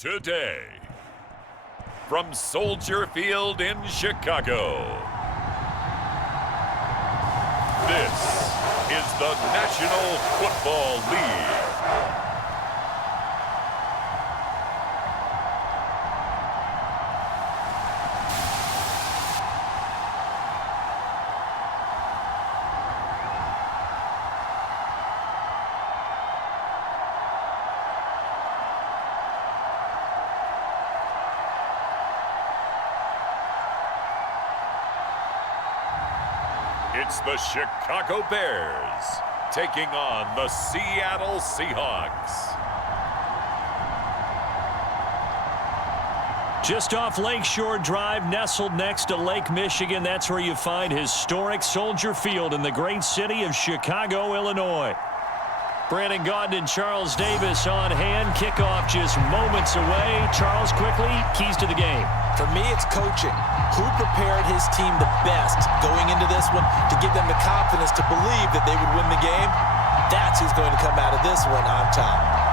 today. From Soldier Field in Chicago, this is the National Football League. It's the Chicago Bears taking on the Seattle Seahawks. Just off Lakeshore Drive, nestled next to Lake Michigan. That's where you find historic Soldier Field in the great city of Chicago, Illinois. Brandon Gaudin and Charles Davis on hand. Kickoff just moments away. Charles, quickly, keys to the game. For me, it's coaching. Who prepared his team the best going into this one to give them the confidence to believe that they would win the game? That's who's going to come out of this one on top.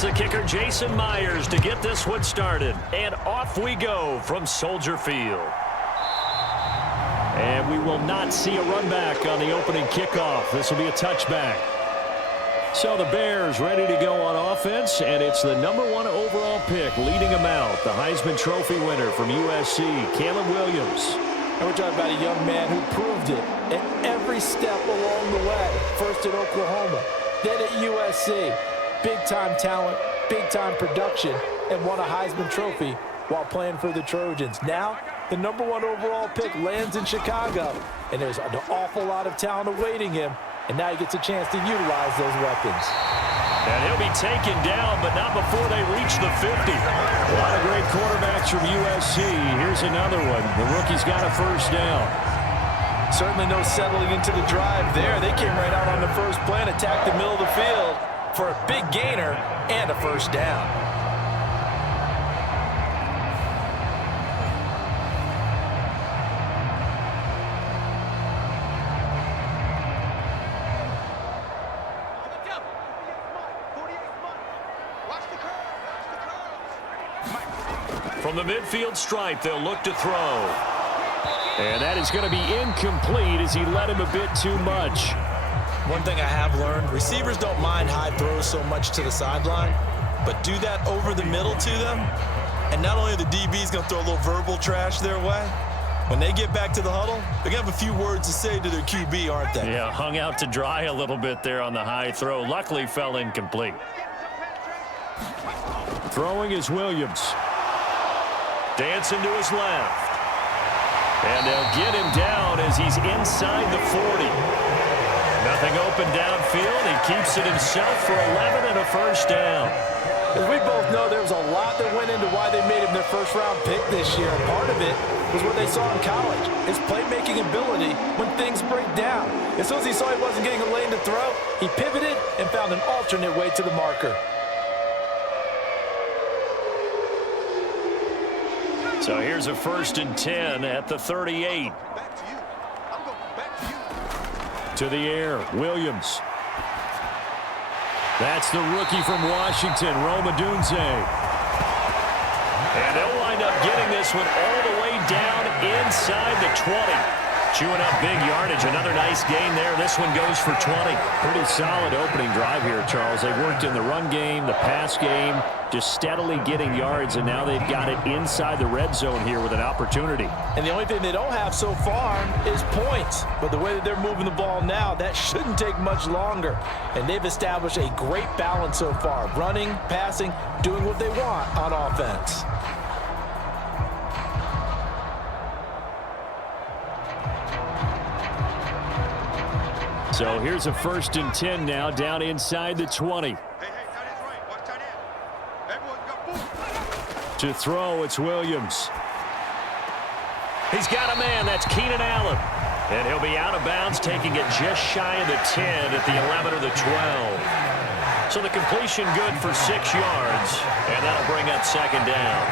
The kicker, Jason Myers, to get this one started. And off we go from Soldier Field. And we will not see a run back on the opening kickoff. This will be a touchback. So the Bears ready to go on offense, and it's the #1 overall pick leading them out, the Heisman Trophy winner from USC, Caleb Williams. And we're talking about a young man who proved it at every step along the way. First at Oklahoma, then at USC. Big-time talent, big-time production, and won a Heisman Trophy while playing for the Trojans. Now, the #1 overall pick lands in Chicago, and there's an awful lot of talent awaiting him, and now he gets a chance to utilize those weapons. And he'll be taken down, but not before they reach the 50. A lot of great quarterbacks from USC. Here's another one. The rookie's got a first down. Certainly no settling into the drive there. They came right out on the first play and attacked the middle of the field for a big gainer and a first down. From the midfield stripe, they'll look to throw. And that is going to be incomplete as he led him a bit too much. One thing I have learned, receivers don't mind high throws so much to the sideline, but do that over the middle to them, and not only are the DBs going to throw a little verbal trash their way, when they get back to the huddle, they're going to have a few words to say to their QB, aren't they? Yeah, hung out to dry a little bit there on the high throw. Luckily fell incomplete. Throwing is Williams. Dancing to his left. And they'll get him down as he's inside the 40. Nothing open downfield. He keeps it himself for 11 and a first down. As we both know, there was a lot that went into why they made him their first-round pick this year. And part of it was what they saw in college, his playmaking ability when things break down. As soon as he saw he wasn't getting a lane to throw, he pivoted and found an alternate way to the marker. So here's a 1st and 10 at the 38. To the air, Williams. That's the rookie from Washington, Rome Odunze. And they'll wind up getting this one all the way down inside the 20. Chewing up big yardage. Another nice gain there. This one goes for 20. Pretty solid opening drive here, Charles. They worked in the run game, the pass game, just steadily getting yards, and now they've got it inside the red zone here with an opportunity. And the only thing they don't have so far is points. But the way that they're moving the ball now, that shouldn't take much longer. And they've established a great balance so far. Running, passing, doing what they want on offense. So here's a 1st and 10 now down inside the 20. To throw, it's Williams. He's got a man. That's Keenan Allen. And he'll be out of bounds, taking it just shy of the 10 at the 11 or the 12. So the completion good for 6 yards, and that'll bring up second down.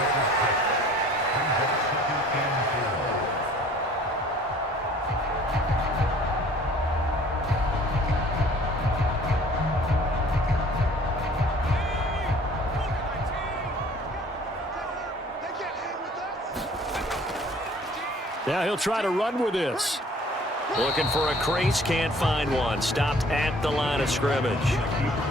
Now he'll try to run with this. Looking for a crease, can't find one. Stopped at the line of scrimmage.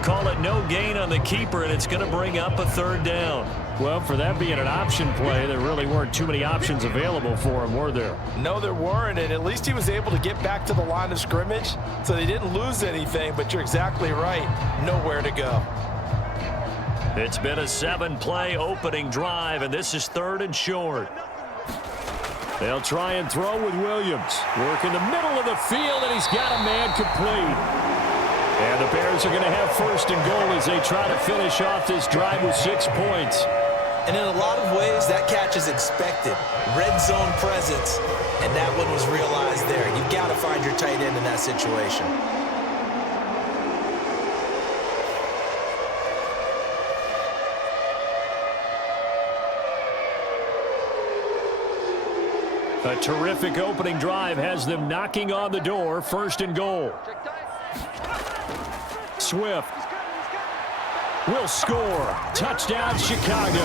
Call it no gain on the keeper, and it's going to bring up a third down. Well, for that being an option play, there really weren't too many options available for him, were there? No, there weren't, and at least he was able to get back to the line of scrimmage, so they didn't lose anything, but you're exactly right. Nowhere to go. It's been a 7-play opening drive, and this is 3rd and short. They'll try and throw with Williams. Work in the middle of the field, and he's got a man complete. And the Bears are going to have 1st and goal as they try to finish off this drive with 6 points. And in a lot of ways, that catch is expected. Red zone presence, and that one was realized there. You've got to find your tight end in that situation. A terrific opening drive has them knocking on the door. 1st and goal. Swift will score. Touchdown, Chicago.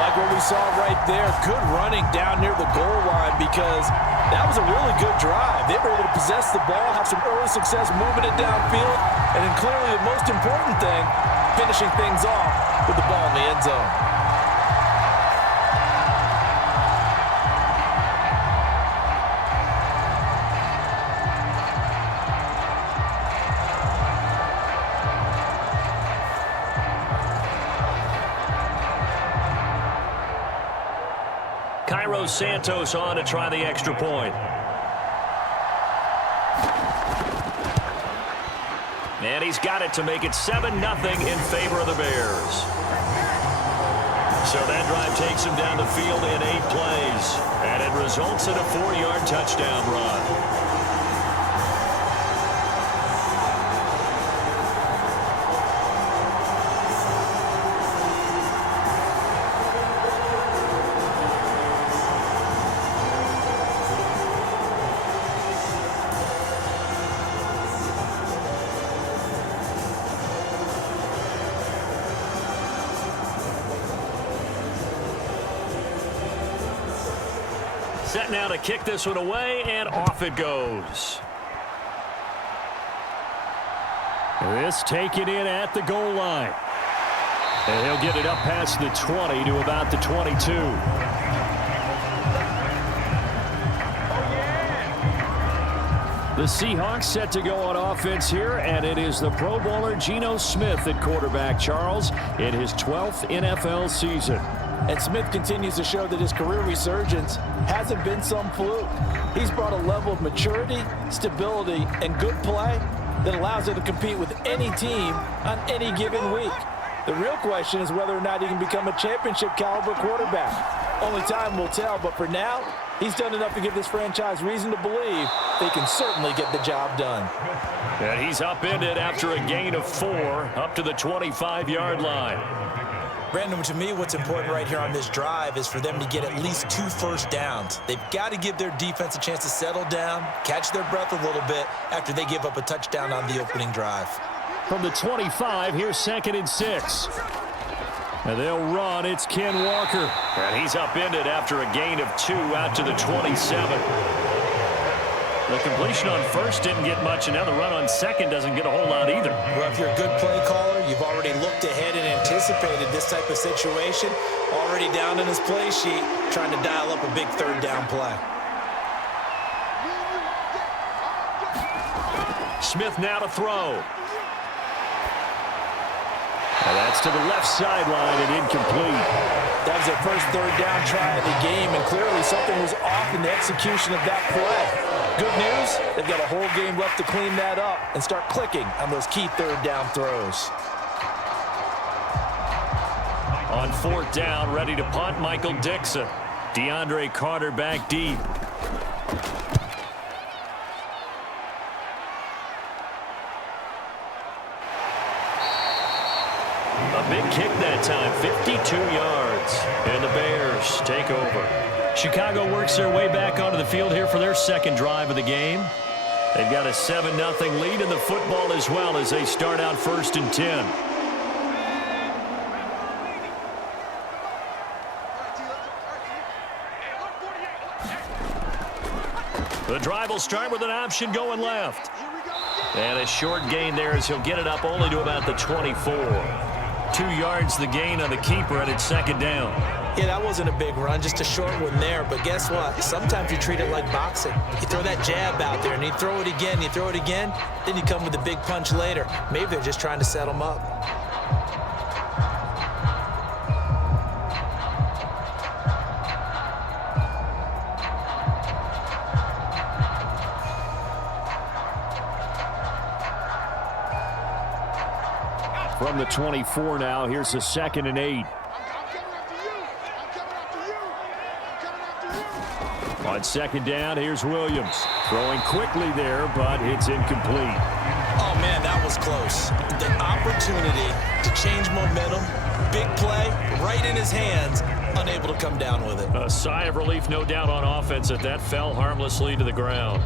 Like what we saw right there, good running down near the goal line because that was a really good drive. They were able to possess the ball, have some early success moving it downfield, and then clearly the most important thing, finishing things off with the ball in the end zone. Santos on to try the extra point. And he's got it to make it 7-0 in favor of the Bears. So that drive takes him down the field in 8 plays. And it results in a 4-yard touchdown run. Set now to kick this one away, and off it goes. This taken in at the goal line. And he'll get it up past the 20 to about the 22. The Seahawks set to go on offense here, and it is the Pro Bowler Geno Smith at quarterback, Charles, in his 12th NFL season. And Smith continues to show that his career resurgence hasn't been some fluke. He's brought a level of maturity, stability, and good play that allows him to compete with any team on any given week. The real question is whether or not he can become a championship caliber quarterback. Only time will tell, but for now, he's done enough to give this franchise reason to believe they can certainly get the job done. And he's upended after a gain of 4 up to the 25-yard line. Brandon, to me, what's important right here on this drive is for them to get at least 2 first downs. They've got to give their defense a chance to settle down, catch their breath a little bit after they give up a touchdown on the opening drive. From the 25, here's 2nd and 6. And they'll run. It's Ken Walker. And he's upended after a gain of 2 out to the 27. The completion on 1st didn't get much, and now the run on 2nd doesn't get a whole lot either. Well, if you're a good play caller, you've already looked ahead and anticipated this type of situation. Already down in his play sheet, trying to dial up a big 3rd down play. Smith now to throw. And that's to the left sideline and incomplete. That was their first 3rd down try of the game, and clearly something was off in the execution of that play. Good news, they've got a whole game left to clean that up and start clicking on those key 3rd down throws. On 4th down, ready to punt, Michael Dixon. DeAndre Carter back deep. A big kick that time, 52 yards. And the Bears take over. Chicago works their way back onto the field here for their second drive of the game. They've got a 7-0 lead in the football as well as they start out 1st and 10. The drive will start with an option going left. And a short gain there as he'll get it up only to about the 24. 2 yards the gain on the keeper, and it's 2nd down. Yeah, that wasn't a big run, just a short one there. But guess what? Sometimes you treat it like boxing. You throw that jab out there, and you throw it again, then you come with a big punch later. Maybe they're just trying to set him up. From the 24 now, here's the 2nd and 8. On 2nd down, here's Williams. Throwing quickly there, but it's incomplete. Oh, man, that was close. The opportunity to change momentum, big play, right in his hands, unable to come down with it. A sigh of relief, no doubt, on offense that fell harmlessly to the ground.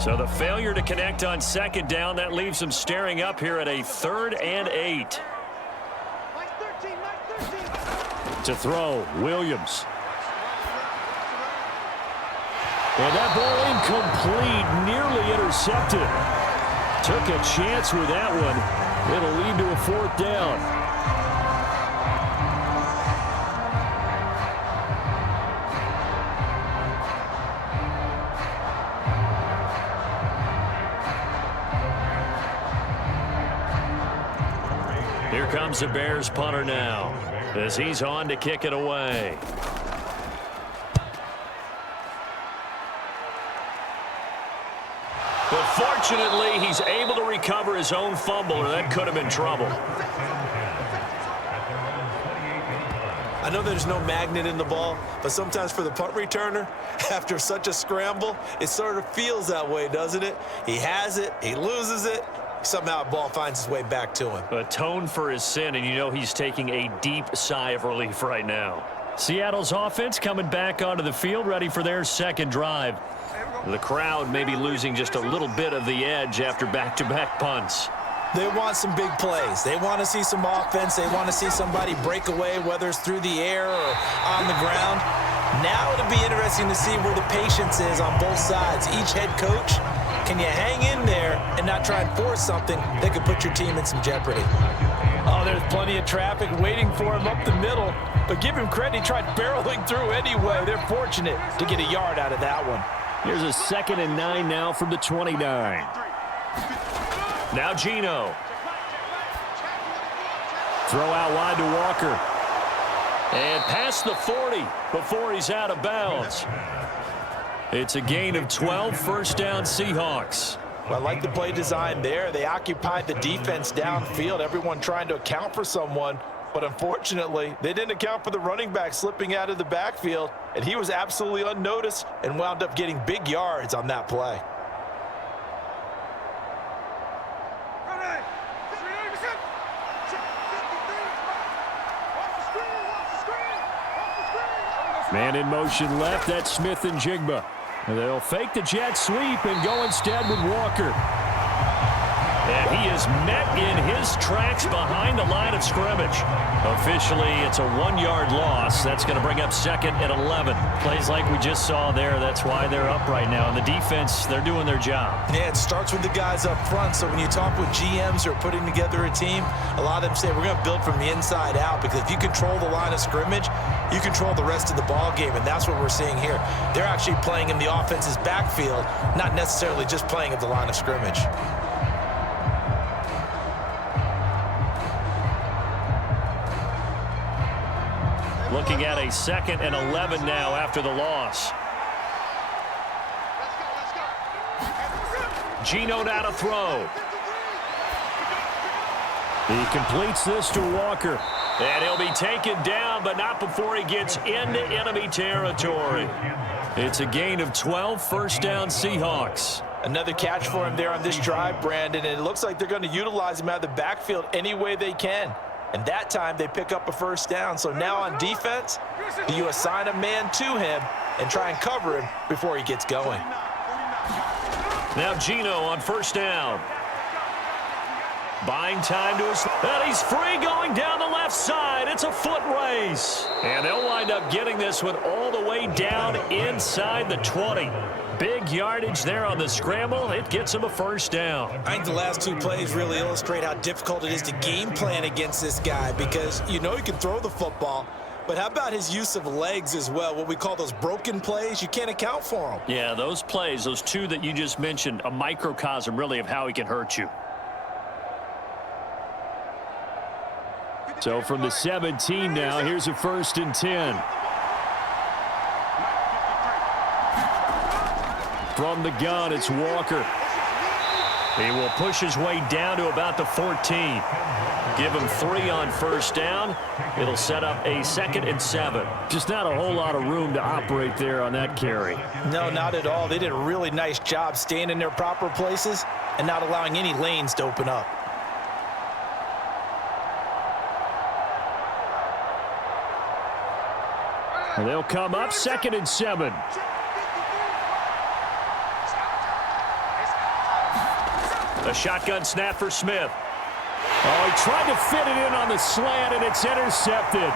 So the failure to connect on 2nd down, that leaves him staring up here at a 3rd and 8. To throw, Williams. And that ball incomplete, nearly intercepted. Took a chance with that one. It'll lead to a 4th down. Here comes the Bears punter now as he's on to kick it away. But fortunately, he's able to recover his own fumble, or that could have been trouble. I know there's no magnet in the ball, but sometimes for the punt returner, after such a scramble, it sort of feels that way, doesn't it? He has it, he loses it. Somehow the ball finds its way back to him. Atone for his sin, and you know he's taking a deep sigh of relief right now. Seattle's offense coming back onto the field, ready for their 2nd drive. The crowd may be losing just a little bit of the edge after back-to-back punts. They want some big plays. They want to see some offense. They want to see somebody break away, whether it's through the air or on the ground. Now it'll be interesting to see where the patience is on both sides. Each head coach, can you hang in there and not try and force something that could put your team in some jeopardy? Oh, there's plenty of traffic waiting for him up the middle. But give him credit, he tried barreling through anyway. They're fortunate to get a yard out of that one. Here's a 2nd and 9 now from the 29. Now Geno. Throw out wide to Walker. And past the 40 before he's out of bounds. It's a gain of 12, 1st down Seahawks. Well, I like the play design there. They occupied the defense downfield, everyone trying to account for someone. But unfortunately, they didn't account for the running back slipping out of the backfield, and he was absolutely unnoticed and wound up getting big yards on that play. Man in motion left, that's Smith and Jigba. They'll fake the jet sweep and go instead with Walker. And he is met in his tracks behind the line of scrimmage. Officially, it's a 1-yard loss. That's going to bring up 2nd and 11. Plays like we just saw there. That's why they're up right now. And the defense, they're doing their job. Yeah, it starts with the guys up front. So when you talk with GMs who are putting together a team, a lot of them say we're going to build from the inside out, because if you control the line of scrimmage, you control the rest of the ball game, and that's what we're seeing here. They're actually playing in the offense's backfield, not necessarily just playing at the line of scrimmage. Looking at a 2nd and 11 now after the loss. Geno now to throw. He completes this to Walker. And he'll be taken down, but not before he gets into enemy territory. It's a gain of 12, first down Seahawks. Another catch for him there on this drive, Brandon, and it looks like they're going to utilize him out of the backfield any way they can. And that time they pick up a first down. So now on defense, you assign a man to him and try and cover him before he gets going. Now Geno on first down. Buying time to his... And he's free going down the left side. It's a foot race. And they'll wind up getting this one all the way down inside the 20. Big yardage there on the scramble. It gets him a first down. I think the last 2 plays really illustrate how difficult it is to game plan against this guy because you know he can throw the football, but how about his use of legs as well? What we call those broken plays, you can't account for them. Yeah, those plays, those 2 that you just mentioned, a microcosm really of how he can hurt you. So from the 17 now, here's a 1st and 10. From the gun, it's Walker. He will push his way down to about the 14. Give him 3 on first down. It'll set up a 2nd and 7. Just not a whole lot of room to operate there on that carry. No, not at all. They did a really nice job staying in their proper places and not allowing any lanes to open up. And they'll come up 2nd and 7. A shotgun snap for Smith. Oh, he tried to fit it in on the slant, and it's intercepted.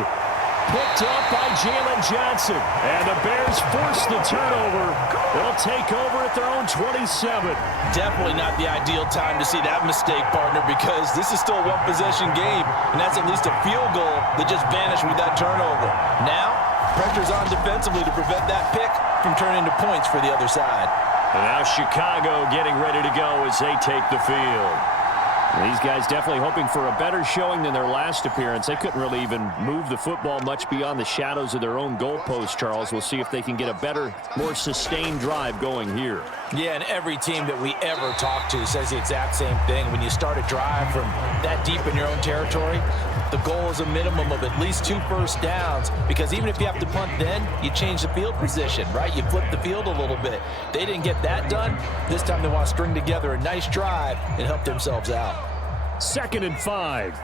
Picked up by Jalen Johnson. And the Bears force the turnover. They'll take over at their own 27. Definitely not the ideal time to see that mistake, partner, because this is still a one-possession game, and that's at least a field goal that just vanished with that turnover. Now, pressure's on defensively to prevent that pick from turning into points for the other side. And now Chicago getting ready to go as they take the field. These guys definitely hoping for a better showing than their last appearance. They couldn't really even move the football much beyond the shadows of their own goalpost, Charles. We'll see if they can get a better, more sustained drive going here. Yeah, and every team that we ever talk to says the exact same thing. When you start a drive from that deep in your own territory, the goal is a minimum of at least 2 first downs, because even if you have to punt then, you change the field position, right? You flip the field a little bit. They didn't get that done. This time they want to string together a nice drive and help themselves out. 2nd and 5.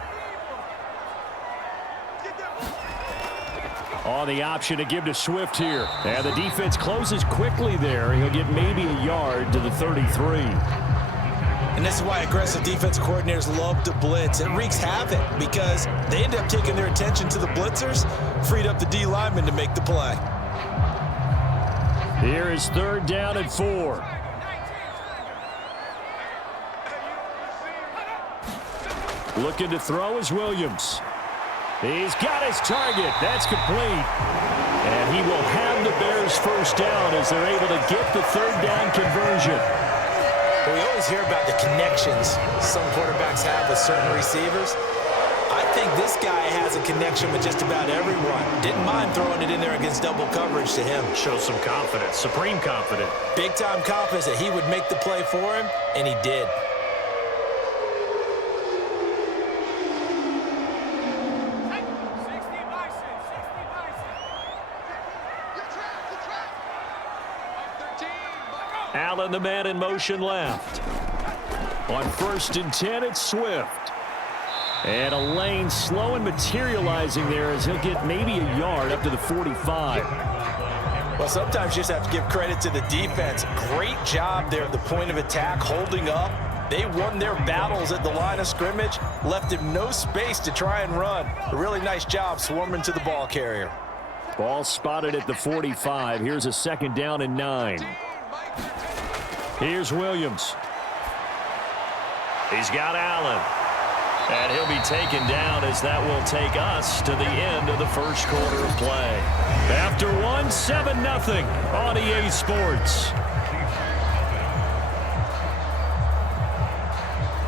On the option to give to Swift here. And the defense closes quickly there. He'll get maybe a yard to the 33. And this is why aggressive defense coordinators love to blitz. It wreaks havoc because they end up taking their attention to the blitzers, freed up the D lineman to make the play. Here is 3rd down and 4. Looking to throw is Williams. He's got his target. That's complete. And he will have the Bears first down as they're able to get the 3rd down conversion. We always hear about the connections some quarterbacks have with certain receivers. I think this guy has a connection with just about everyone. Didn't mind throwing it in there against double coverage to him. Shows some confidence, supreme confidence. Big-time confidence that he would make the play for him, and he did. Allen, the man in motion left. On 1st and 10, it's Swift. And a lane slow and materializing there as he'll get maybe a yard up to the 45. Well, sometimes you just have to give credit to the defense. Great job there at the point of attack, holding up. They won their battles at the line of scrimmage, left him no space to try and run. A really nice job swarming to the ball carrier. Ball spotted at the 45. Here's a 2nd down and 9. Here's Williams. He's got Allen. And he'll be taken down as that will take us to the end of the first quarter of play. After one, 7-0 on EA Sports.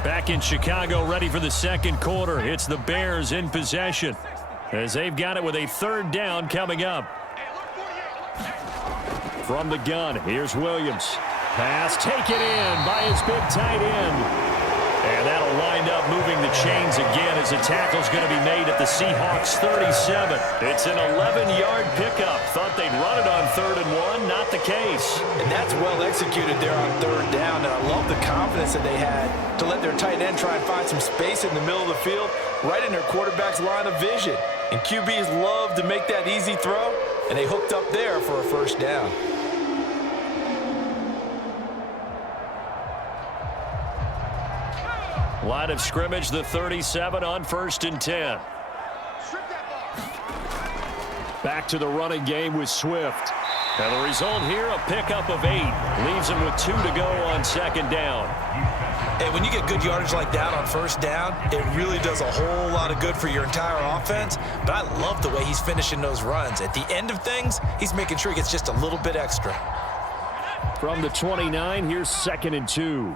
Back in Chicago, ready for the second quarter. It's the Bears in possession. as they've got it with a 3rd down coming up. From the gun, here's Williams. Pass taken in by his big tight end. And that'll wind up moving the chains again as a tackle's going to be made at the Seahawks 37. It's an 11-yard pickup. Thought they'd run it on 3rd and 1. Not the case. And that's well executed there on 3rd down. And I love the confidence that they had to let their tight end try and find some space in the middle of the field, right in their quarterback's line of vision. And QBs love to make that easy throw, and they hooked up there for a 1st down. Line of scrimmage, the 37 on 1st and 10. Back to the running game with Swift. And the result here, a pickup of 8. Leaves him with 2 to go on 2nd down. And when you get good yardage like that on 1st down, it really does a whole lot of good for your entire offense. But I love the way he's finishing those runs. At the end of things, he's making sure he gets just a little bit extra. From the 29, here's 2nd and 2.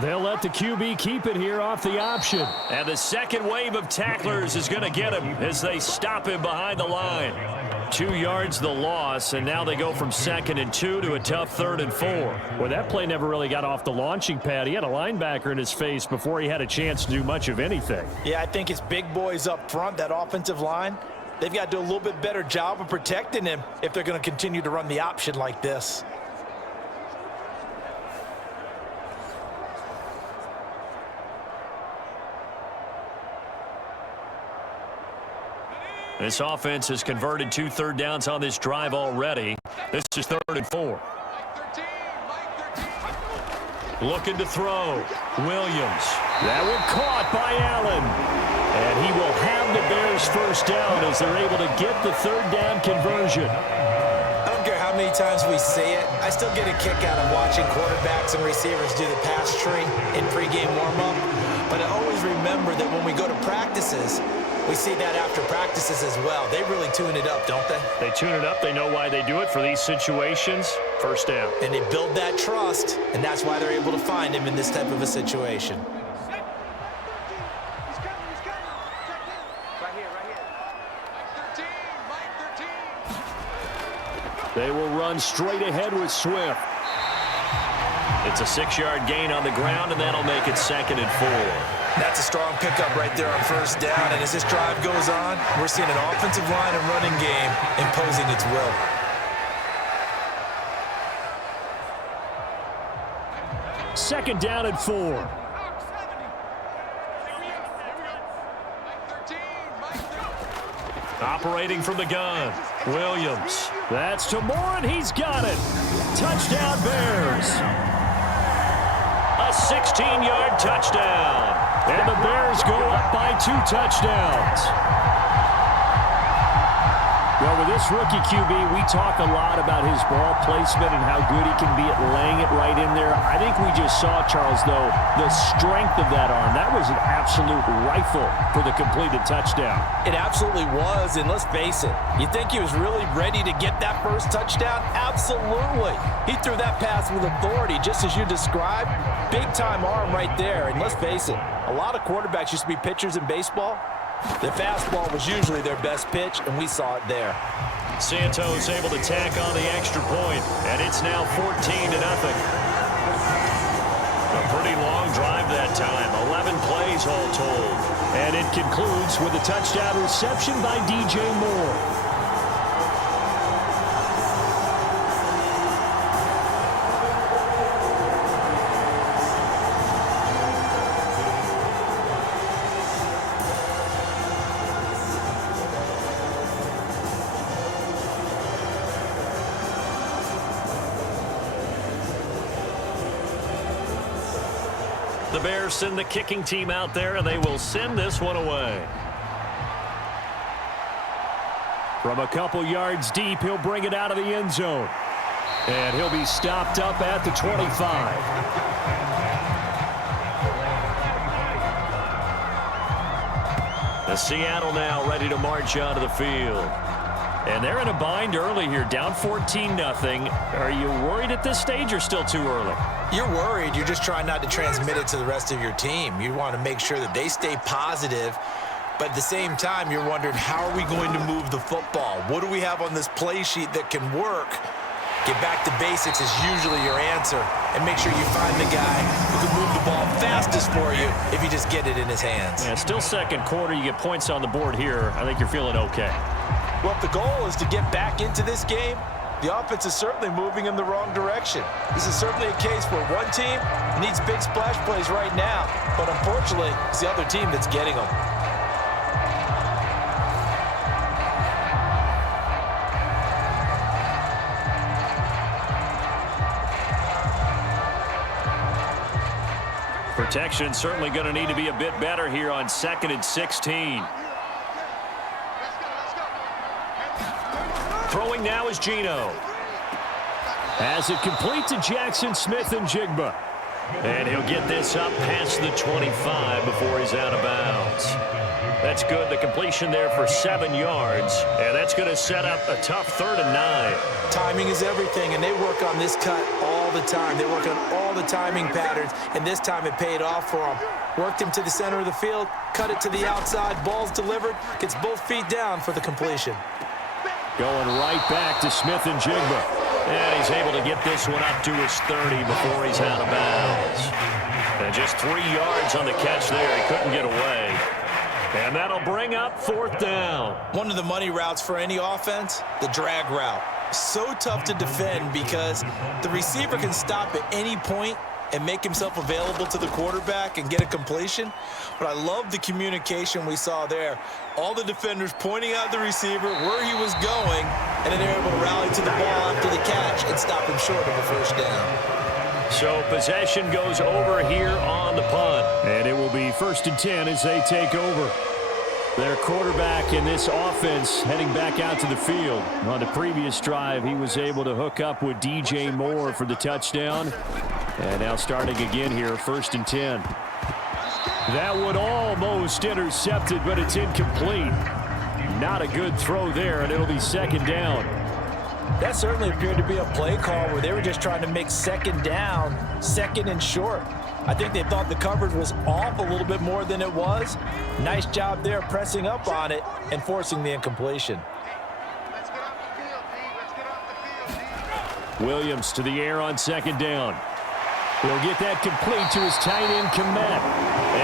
They'll let the QB keep it here off the option. And the second wave of tacklers is going to get him as they stop him behind the line. 2 yards the loss, and now they go from 2nd and 2 to a tough 3rd and 4. Well, that play never really got off the launching pad. He had a linebacker in his face before he had a chance to do much of anything. Yeah, I think it's big boys up front, that offensive line. They've got to do a little bit better job of protecting him if they're going to continue to run the option like this. This offense has converted 2 third downs on this drive already. This is 3rd and 4. Looking to throw. Williams. That one caught by Allen. And he will have the Bears 1st down as they're able to get the 3rd down conversion. I don't care how many times we say it, I still get a kick out of watching quarterbacks and receivers do the pass tree in pregame warm-up. But I always remember that when we go to practices, we see that after practices as well. They really tune it up, don't they? They tune it up. They know why they do it for these situations. 1st down. And they build that trust, and that's why they're able to find him in this type of a situation. They will run straight ahead with Swift. It's a 6-yard gain on the ground, and that'll make it 2nd and 4. That's a strong pickup right there on 1st down. And as this drive goes on, we're seeing an offensive line and running game imposing its will. Second down and 4. Operating from the gun. Williams. That's to Moore, and he's got it. Touchdown, Bears. A 16-yard touchdown. And the Bears go up by 2 touchdowns. Well, with this rookie QB, we talk a lot about his ball placement and how good he can be at laying it right in there. I think we just saw, Charles, though, the strength of that arm. That was an absolute rifle for the completed touchdown. It absolutely was, and let's face it, you think he was really ready to get that first touchdown? Absolutely. He threw that pass with authority, just as you described. Big-time arm right there, and let's face it, a lot of quarterbacks used to be pitchers in baseball. The fastball was usually their best pitch, and we saw it there. Santos able to tack on the extra point, and it's now 14-0. A pretty long drive that time, 11 plays all told. And it concludes with a touchdown reception by DJ Moore. The Bears send the kicking team out there, and they will send this one away. From a couple yards deep, he'll bring it out of the end zone. And he'll be stopped up at the 25. The Seattle now ready to march onto the field. And they're in a bind early here, down 14-0. Are you worried at this stage or still too early? You're worried. You're just trying not to transmit it to the rest of your team. You want to make sure that they stay positive. But at the same time, you're wondering, how are we going to move the football? What do we have on this play sheet that can work? Get back to basics is usually your answer. And make sure you find the guy who can move the ball fastest for you if you just get it in his hands. Yeah, still second quarter. You get points on the board here. I think you're feeling okay. Well, if the goal is to get back into this game, the offense is certainly moving in the wrong direction. This is certainly a case where one team needs big splash plays right now, but unfortunately, it's the other team that's getting them. Protection certainly going to need to be a bit better here on 2nd and 16. Throwing now is Geno. Has it complete to Jackson Smith-Njigba. And he'll get this up past the 25 before he's out of bounds. That's good. The completion there for 7 yards. And that's going to set up a tough 3rd and 9. Timing is everything, and they work on this cut all the time. They work on all the timing patterns, and this time it paid off for them. Worked him to the center of the field, cut it to the outside, ball's delivered, gets both feet down for the completion. Going right back to Smith-Njigba. And he's able to get this one up to his 30 before he's out of bounds. And just 3 yards on the catch there. He couldn't get away. And that'll bring up 4th down. One of the money routes for any offense, the drag route. So tough to defend because the receiver can stop at any point and make himself available to the quarterback and get a completion. But I love the communication we saw there. All the defenders pointing out the receiver, where he was going, and then they're able to rally to the ball after the catch and stop him short of a 1st down. So possession goes over here on the punt. And it will be 1st and 10 as they take over. Their quarterback in this offense heading back out to the field. On the previous drive, he was able to hook up with DJ Moore for the touchdown. And now starting again here, 1st and 10. That one almost intercepted, but it's incomplete. Not a good throw there, and it'll be 2nd down. That certainly appeared to be a play call where they were just trying to make 2nd down, 2nd and short. I think they thought the coverage was off a little bit more than it was. Nice job there pressing up on it and forcing the incompletion. Williams to the air on 2nd down. He'll get that complete to his tight end, Komet.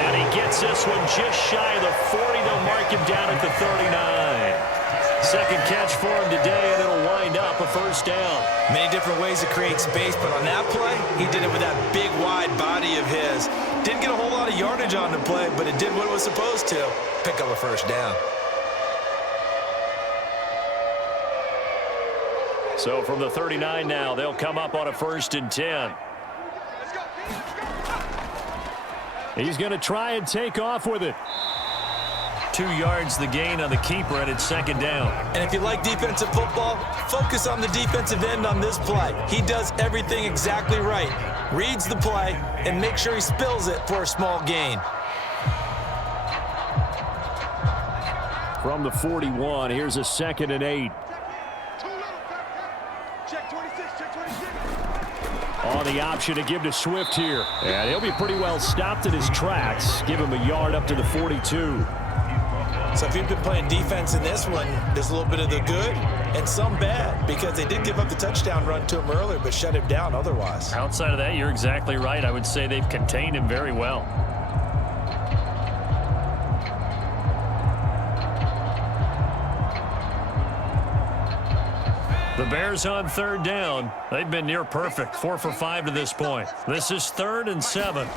And he gets this one just shy of the 40. They'll mark him down at the 39. 2nd catch for him today, and it'll wind up a 1st down. Many different ways to create space, but on that play, he did it with that big, wide body of his. Didn't get a whole lot of yardage on the play, but it did what it was supposed to. Pick up a 1st down. So from the 39 now, they'll come up on a 1st and 10. He's going to try and take off with it. 2 yards the gain on the keeper, and it's 2nd down. And if you like defensive football, focus on the defensive end on this play. He does everything exactly right. Reads the play and make sure he spills it for a small gain. From the 41, here's a 2nd and 8. On the option to give to Swift here. And he'll be pretty well stopped in his tracks. Give him a yard up to the 42. So if you've been playing defense in this one, there's a little bit of the good and some bad, because they did give up the touchdown run to him earlier but shut him down otherwise. Outside of that, you're exactly right. I would say they've contained him very well. The Bears on 3rd down. They've been near perfect. 4 for 5 to this point. This is 3rd and 7.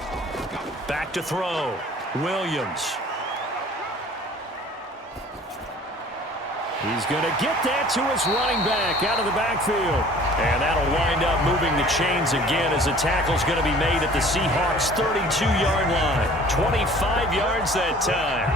Back to throw. Williams. He's going to get that to his running back out of the backfield. And that'll wind up moving the chains again as the tackle's going to be made at the Seahawks' 32-yard line. 25 yards that time.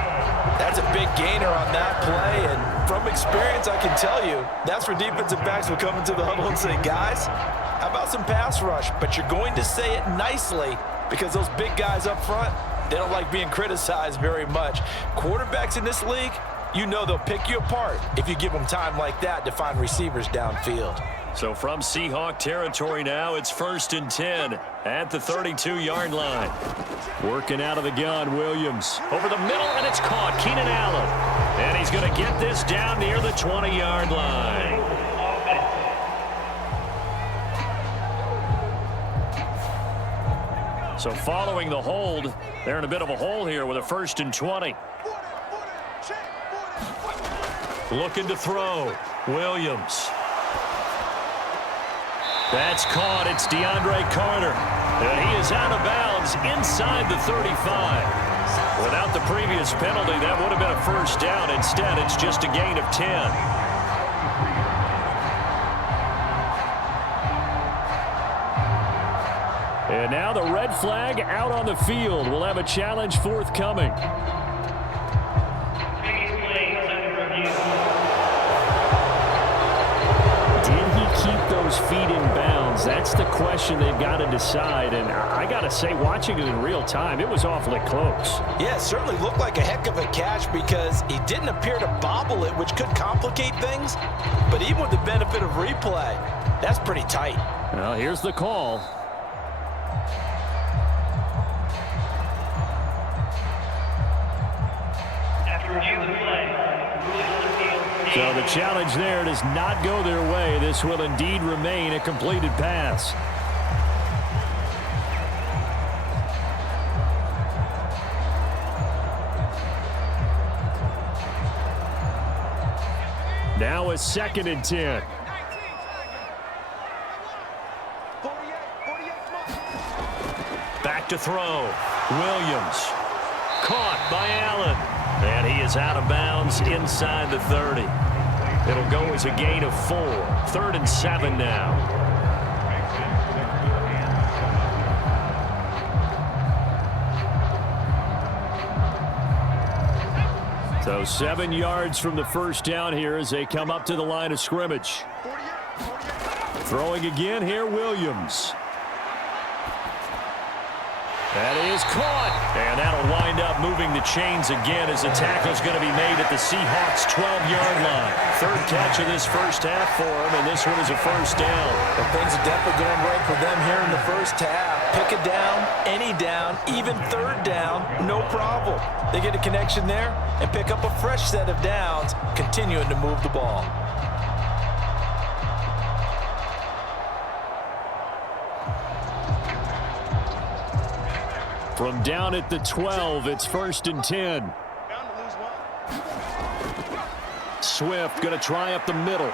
That's a big gainer on that play, and from experience, I can tell you, that's where defensive backs will come into the huddle and say, guys, how about some pass rush? But you're going to say it nicely because those big guys up front, they don't like being criticized very much. Quarterbacks in this league, you know they'll pick you apart if you give them time like that to find receivers downfield. So from Seahawk territory now, it's 1st and 10 at the 32-yard line. Working out of the gun, Williams. Over the middle, and it's caught. Keenan Allen. And he's going to get this down near the 20-yard line. So following the hold, they're in a bit of a hole here with a 1st and 20. Looking to throw. Williams. That's caught. It's DeAndre Carter. And he is out of bounds inside the 35. Without the previous penalty, that would have been a 1st down. Instead, it's just a gain of 10. And now the red flag out on the field. We'll have a challenge forthcoming. Keep those feet in bounds? That's the question they've got to decide. And I got to say, watching it in real time, it was awfully close. Yeah, it certainly looked like a heck of a catch because he didn't appear to bobble it, which could complicate things. But even with the benefit of replay, that's pretty tight. Well, here's the call. After review of the play, so the challenge there does not go their way. This will indeed remain a completed pass. Now a 2nd and 10. Back to throw. Williams. Caught by Allen. And he is out of bounds inside the 30. It'll go as a gain of 4. 3rd and 7 now. So 7 yards from the 1st down here as they come up to the line of scrimmage. Throwing again here, Williams. That is caught. And that'll wind up moving the chains again as the tackle's going to be made at the Seahawks' 12-yard line. 3rd catch of this 1st half for him, and this one is a 1st down. Well, things are definitely going right for them here in the 1st half. Pick a down, any down, even 3rd down, no problem. They get a connection there and pick up a fresh set of downs, continuing to move the ball. From down at the 12, it's 1st and 10. Swift going to try up the middle.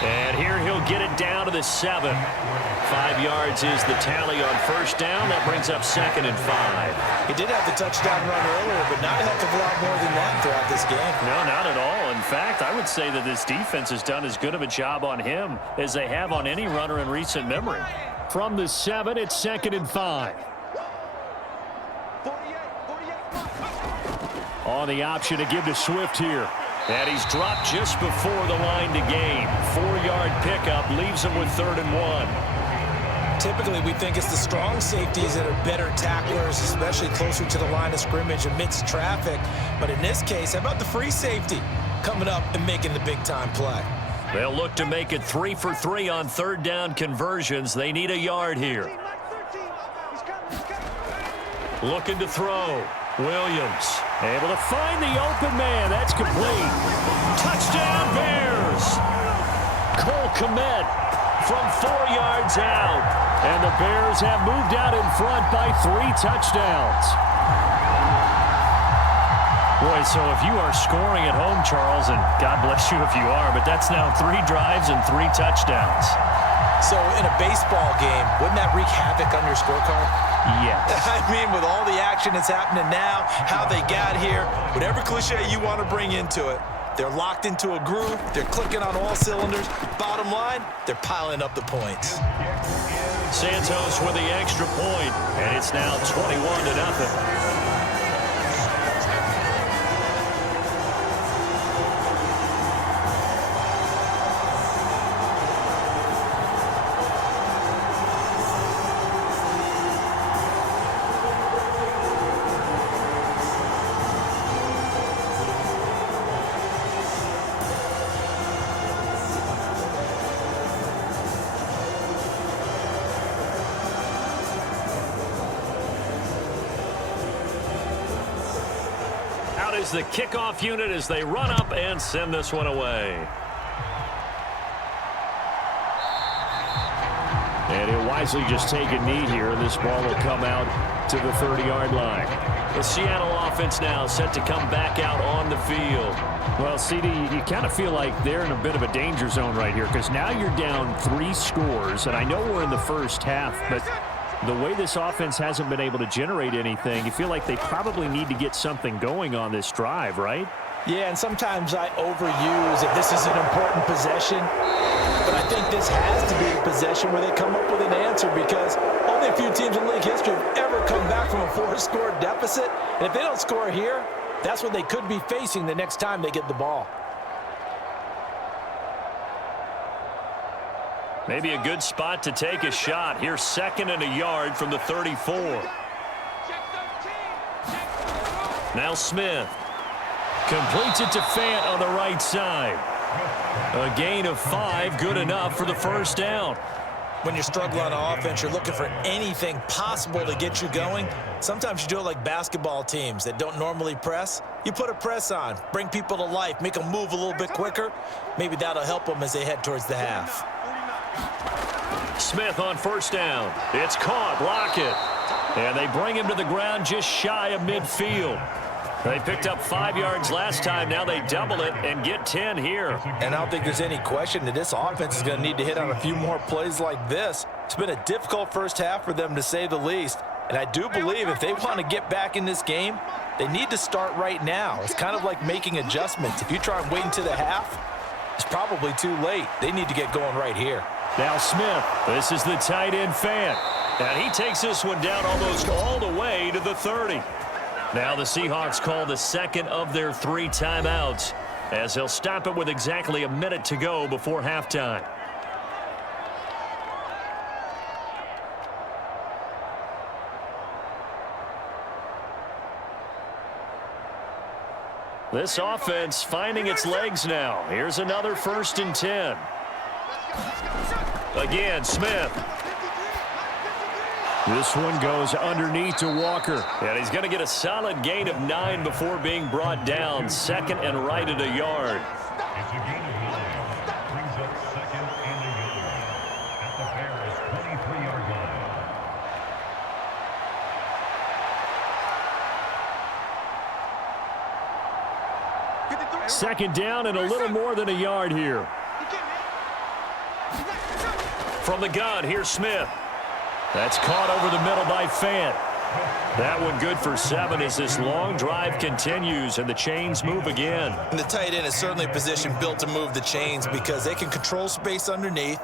And here he'll get it down to the 7. 5 yards is the tally on 1st down. That brings up 2nd and 5. He did have the touchdown run earlier, but not a heck of a lot more than that throughout this game. No, not at all. In fact, I would say that this defense has done as good of a job on him as they have on any runner in recent memory. From the 7, it's 2nd and 5. On the option to give to Swift here. And he's dropped just before the line to gain. 4-yard pickup leaves him with 3rd and 1. Typically, we think it's the strong safeties that are better tacklers, especially closer to the line of scrimmage amidst traffic. But in this case, how about the free safety coming up and making the big-time play? They'll look to make it 3 for 3 on 3rd down conversions. They need a yard here. Looking to throw. Williams able to find the open man. That's complete. Touchdown Bears. Cole Kmet from 4 yards out. And the Bears have moved out in front by 3 touchdowns. Boy, so if you are scoring at home, Charles, and God bless you if you are, but that's now 3 drives and 3 touchdowns. So in a baseball game, wouldn't that wreak havoc on your scorecard? Yes. I mean, with all the action that's happening now, how they got here, whatever cliche you want to bring into it, they're locked into a groove, they're clicking on all cylinders. Bottom line, they're piling up the points. Santos with the extra point, and it's now 21-0. is the kickoff unit as they run up and send this one away. And he'll wisely just take a knee here. This ball will come out to the 30-yard line. The Seattle offense now set to come back out on the field. Well, CD, you kind of feel like they're in a bit of a danger zone right here because now you're down 3 scores, and I know we're in the first half, but the way this offense hasn't been able to generate anything, you feel like they probably need to get something going on this drive, right? Yeah, and sometimes I overuse if this is an important possession, but I think this has to be the possession where they come up with an answer because only a few teams in league history have ever come back from a 4-score deficit, and if they don't score here, that's what they could be facing the next time they get the ball. Maybe a good spot to take a shot. Here's 2nd and a yard from the 34. Now Smith completes it to Fant on the right side. A gain of 5, good enough for the first down. When you're struggling on offense, you're looking for anything possible to get you going. Sometimes you do it like basketball teams that don't normally press. You put a press on, bring people to life, make them move a little bit quicker. Maybe that'll help them as they head towards the half. Smith on first down. It's caught. Lockett. And they bring him to the ground just shy of midfield. They picked up 5 yards last time. Now they double it and get 10 here. And I don't think there's any question that this offense is going to need to hit on a few more plays like this. It's been a difficult first half for them, to say the least. And I do believe if they want to get back in this game, they need to start right now. It's kind of like making adjustments. If you try and wait until the half, it's probably too late. They need to get going right here. Now Smith. This is the tight end Fant. And he takes this one down almost all the way to the 30. Now the Seahawks call the second of their 3 timeouts as they'll stop it with exactly a minute to go before halftime. This offense finding its legs now. Here's another 1st and 10. Again, Smith. This one goes underneath to Walker. And he's going to get a solid gain of 9 before being brought down. 2nd and right at a yard. It's a gain of 9. Brings up 2nd and a yard at the Bears' 23-yard line. 2nd down and a little more than a yard here. From the gun, here's Smith. That's caught over the middle by Fant. That one good for 7 as this long drive continues and the chains move again. And the tight end is certainly a position built to move the chains because they can control space underneath.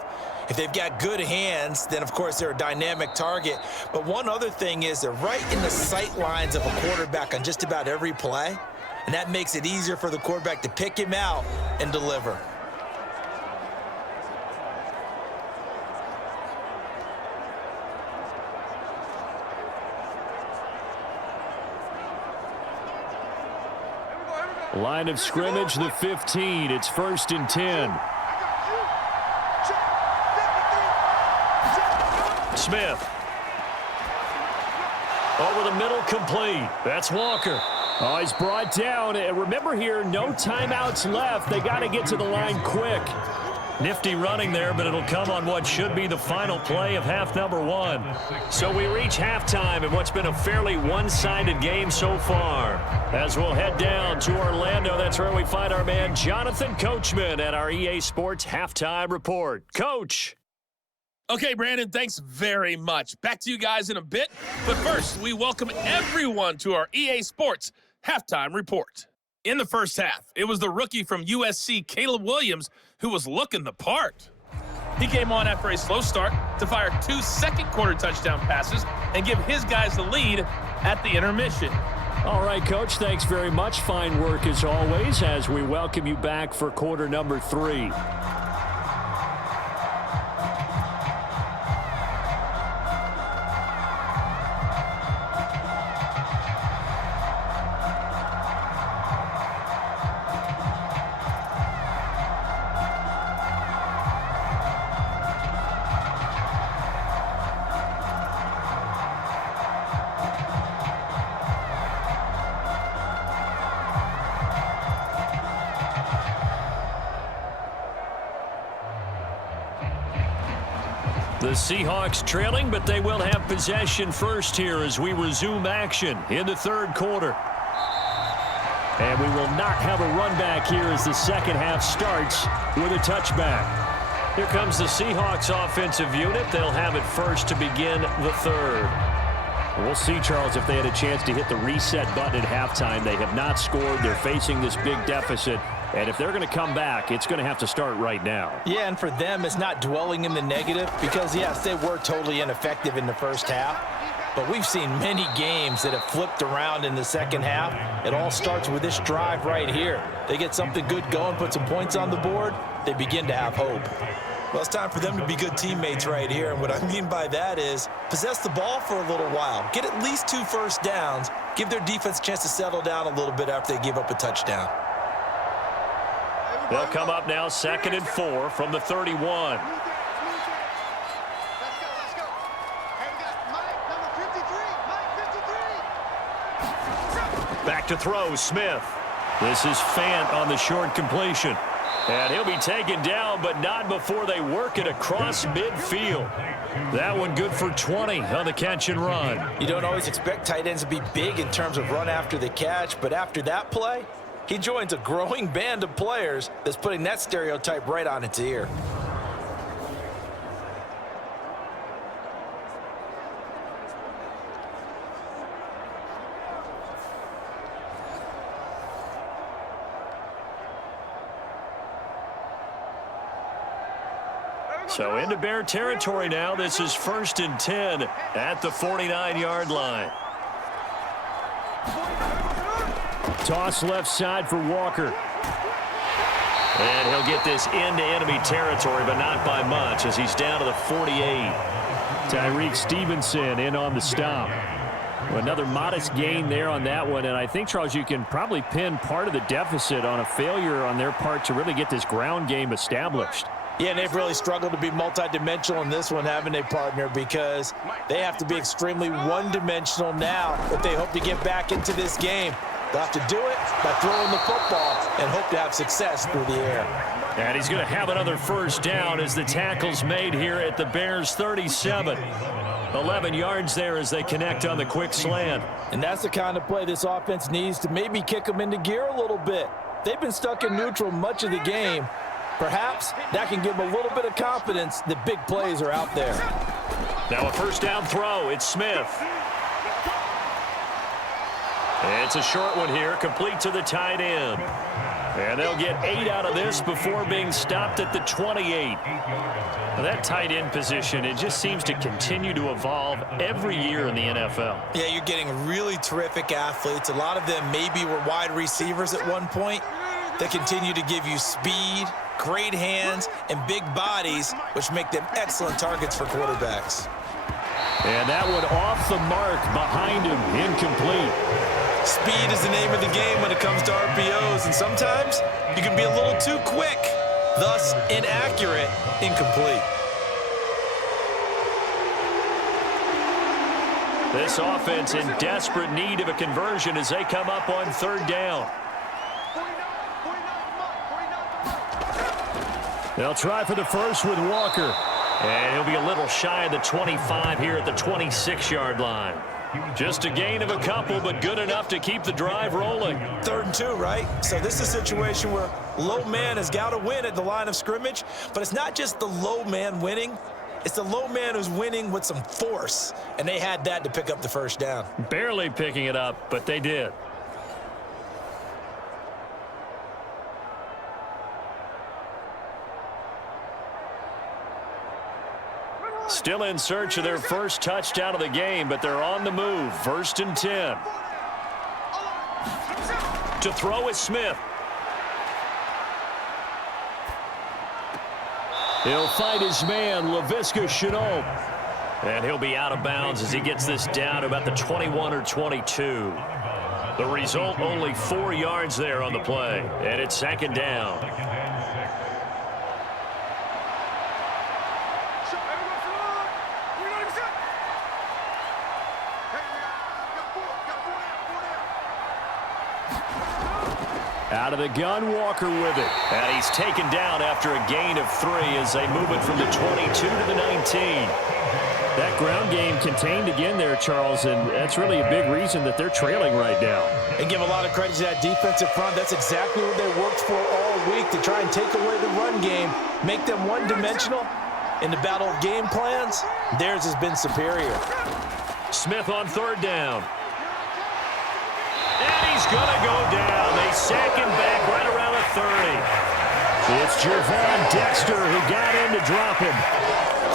If they've got good hands, then, of course, they're a dynamic target. But one other thing is they're right in the sight lines of a quarterback on just about every play, and that makes it easier for the quarterback to pick him out and deliver. Line of scrimmage, the 15. It's 1st and 10. Smith. Over the middle, complete. That's Walker. Oh, he's brought down. And remember here, no timeouts left. They got to get to the line quick. Nifty running there, but it'll come on what should be the final play of half number 1. So we reach halftime in what's been a fairly one-sided game so far. As we'll head down to Orlando, that's where we find our man Jonathan Coachman at our EA Sports Halftime Report. Coach. Okay, Brandon, thanks very much. Back to you guys in a bit. But first, we welcome everyone to our EA Sports Halftime Report. In the first half, it was the rookie from USC, Caleb Williams, who was looking the part. He came on after a slow start to fire 2 second-quarter touchdown passes and give his guys the lead at the intermission. All right, Coach, thanks very much. Fine work as always as we welcome you back for quarter number 3. Seahawks trailing, but they will have possession first here as we resume action in the third quarter. And we will not have a run back here as the second half starts with a touchback. Here comes the Seahawks offensive unit. They'll have it first to begin the third. We'll see, Charles, if they had a chance to hit the reset button at halftime. They have not scored. They're facing this big deficit. And if they're going to come back, it's going to have to start right now. Yeah, and for them, it's not dwelling in the negative because, yes, they were totally ineffective in the first half. But we've seen many games that have flipped around in the second half. It all starts with this drive right here. They get something good going, put some points on the board, they begin to have hope. Well, it's time for them to be good teammates right here. And what I mean by that is possess the ball for a little while. Get at least 2 first downs. Give their defense a chance to settle down a little bit after they give up a touchdown. They'll come up now 2nd and 4 from the 31. Back to throw, Smith. This is Fant on the short completion. And he'll be taken down, but not before they work it across midfield. That one good for 20 on the catch and run. You don't always expect tight ends to be big in terms of run after the catch, but after that play, he joins a growing band of players that's putting that stereotype right on its ear. So into Bear territory now. This is 1st and 10 at the 49-yard line. Toss left side for Walker. And he'll get this into enemy territory, but not by much as he's down to the 48. Tyreek Stevenson in on the stop. Well, another modest gain there on that one, and I think, Charles, you can probably pin part of the deficit on a failure on their part to really get this ground game established. Yeah, and they've really struggled to be multidimensional in this one, haven't they, partner? Because they have to be extremely one-dimensional now if they hope to get back into this game. They'll have to do it by throwing the football and hope to have success through the air. And he's going to have another first down as the tackle's made here at the Bears' 37. 11 yards there as they connect on the quick slant. And that's the kind of play this offense needs to maybe kick them into gear a little bit. They've been stuck in neutral much of the game. Perhaps that can give them a little bit of confidence that big plays are out there. Now a first down throw. It's Smith. It's a short one here, complete to the tight end. And they'll get 8 out of this before being stopped at the 28. Now that tight end position, it just seems to continue to evolve every year in the NFL. Yeah, you're getting really terrific athletes. A lot of them maybe were wide receivers at one point. They continue to give you speed, great hands, and big bodies, which make them excellent targets for quarterbacks. And that one off the mark behind him, incomplete. Speed is the name of the game when it comes to RPOs, and sometimes you can be a little too quick, thus inaccurate, incomplete. This offense in desperate need of a conversion as they come up on 3rd down. They'll try for the first with Walker. And he'll be a little shy of the 25 here at the 26-yard line. Just a gain of a couple, but good enough to keep the drive rolling. 3rd and 2, right? So this is a situation where low man has got to win at the line of scrimmage, but it's not just the low man winning. It's the low man who's winning with some force, and they had that to pick up the first down. Barely picking it up, but they did. Still in search of their first touchdown of the game, but they're on the move. 1st and 10. To throw is Smith. He'll fight his man, Laviska Shenault. And he'll be out of bounds as he gets this down to about the 21 or 22. The result, only 4 yards there on the play. And it's 2nd down. Out of the gun, Walker with it. And he's taken down after a gain of 3 as they move it from the 22 to the 19. That ground game contained again there, Charles, and that's really a big reason that they're trailing right now. And give a lot of credit to that defensive front. That's exactly what they worked for all week, to try and take away the run game, make them one-dimensional. In the battle of game plans, theirs has been superior. Smith on 3rd down. And he's going to go down. They sack him back right around the 30. It's Javon Dexter who got in to drop him.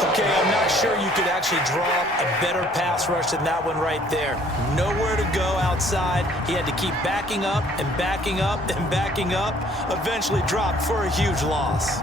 Okay, I'm not sure you could actually draw up a better pass rush than that one right there. Nowhere to go outside. He had to keep backing up and backing up and backing up. Eventually dropped for a huge loss.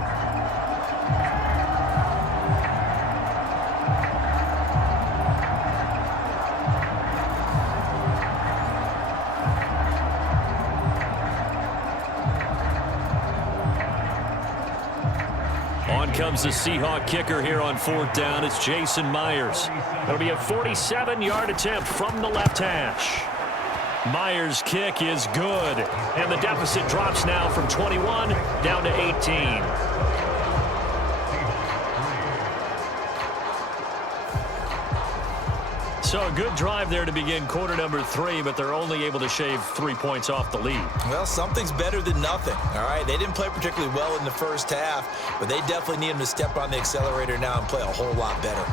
On comes the Seahawk kicker here on 4th down. It's Jason Myers. It'll be a 47-yard attempt from the left hash. Myers' kick is good. And the deficit drops now from 21 down to 18. So a good drive there to begin quarter number 3, but they're only able to shave 3 points off the lead. Well, something's better than nothing, all right? They didn't play particularly well in the first half, but they definitely need him to step on the accelerator now and play a whole lot better.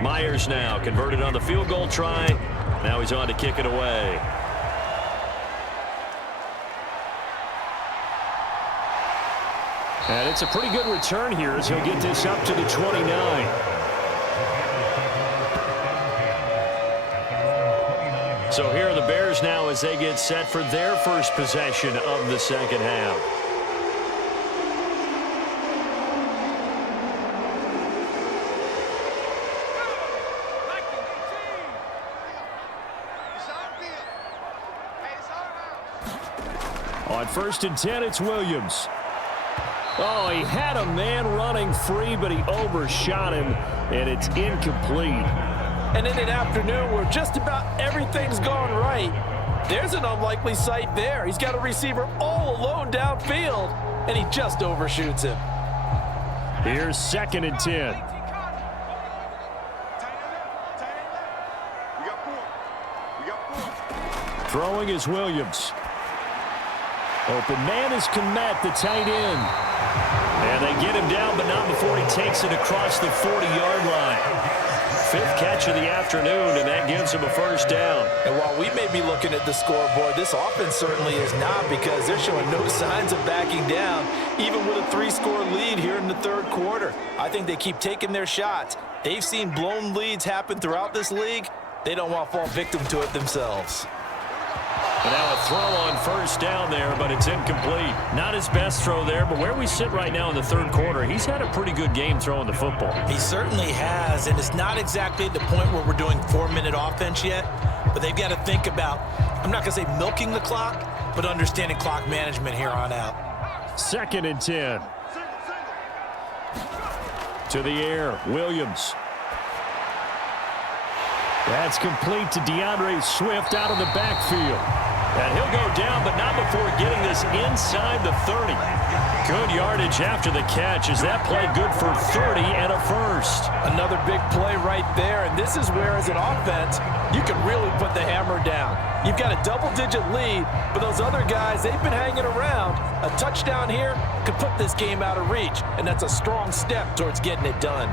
Myers now converted on the field goal try. Now he's on to kick it away. And it's a pretty good return here as he'll get this up to the 29. So here are the Bears now as they get set for their first possession of the second half. On 1st and 10, it's Williams. Oh, he had a man running free, but he overshot him, and it's incomplete. And in an afternoon where just about everything's gone right, there's an unlikely sight there. He's got a receiver all alone downfield, and he just overshoots him. Here's 2nd and 10. Throwing is Williams. Open man is Kmet, the tight end. And they get him down, but not before he takes it across the 40-yard line. 5th catch of the afternoon, and that gives him a 1st down. And while we may be looking at the scoreboard, this offense certainly is not, because they're showing no signs of backing down, even with a 3-score lead here in the 3rd quarter. I think they keep taking their shots. They've seen blown leads happen throughout this league. They don't want to fall victim to it themselves. And now a throw on 1st down there, but it's incomplete. Not his best throw there, but where we sit right now in the 3rd quarter, he's had a pretty good game throwing the football. He certainly has, and it's not exactly at the point where we're doing 4-minute offense yet, but they've got to think about, I'm not going to say milking the clock, but understanding clock management here on out. 2nd and 10. To the air, Williams. That's complete to DeAndre Swift out of the backfield. And he'll go down, but not before getting this inside the 30. Good yardage after the catch as that play good for 30 and a 1st. Another big play right there, and this is where, as an offense, you can really put the hammer down. You've got a double-digit lead, but those other guys, they've been hanging around. A touchdown here could put this game out of reach, and that's a strong step towards getting it done.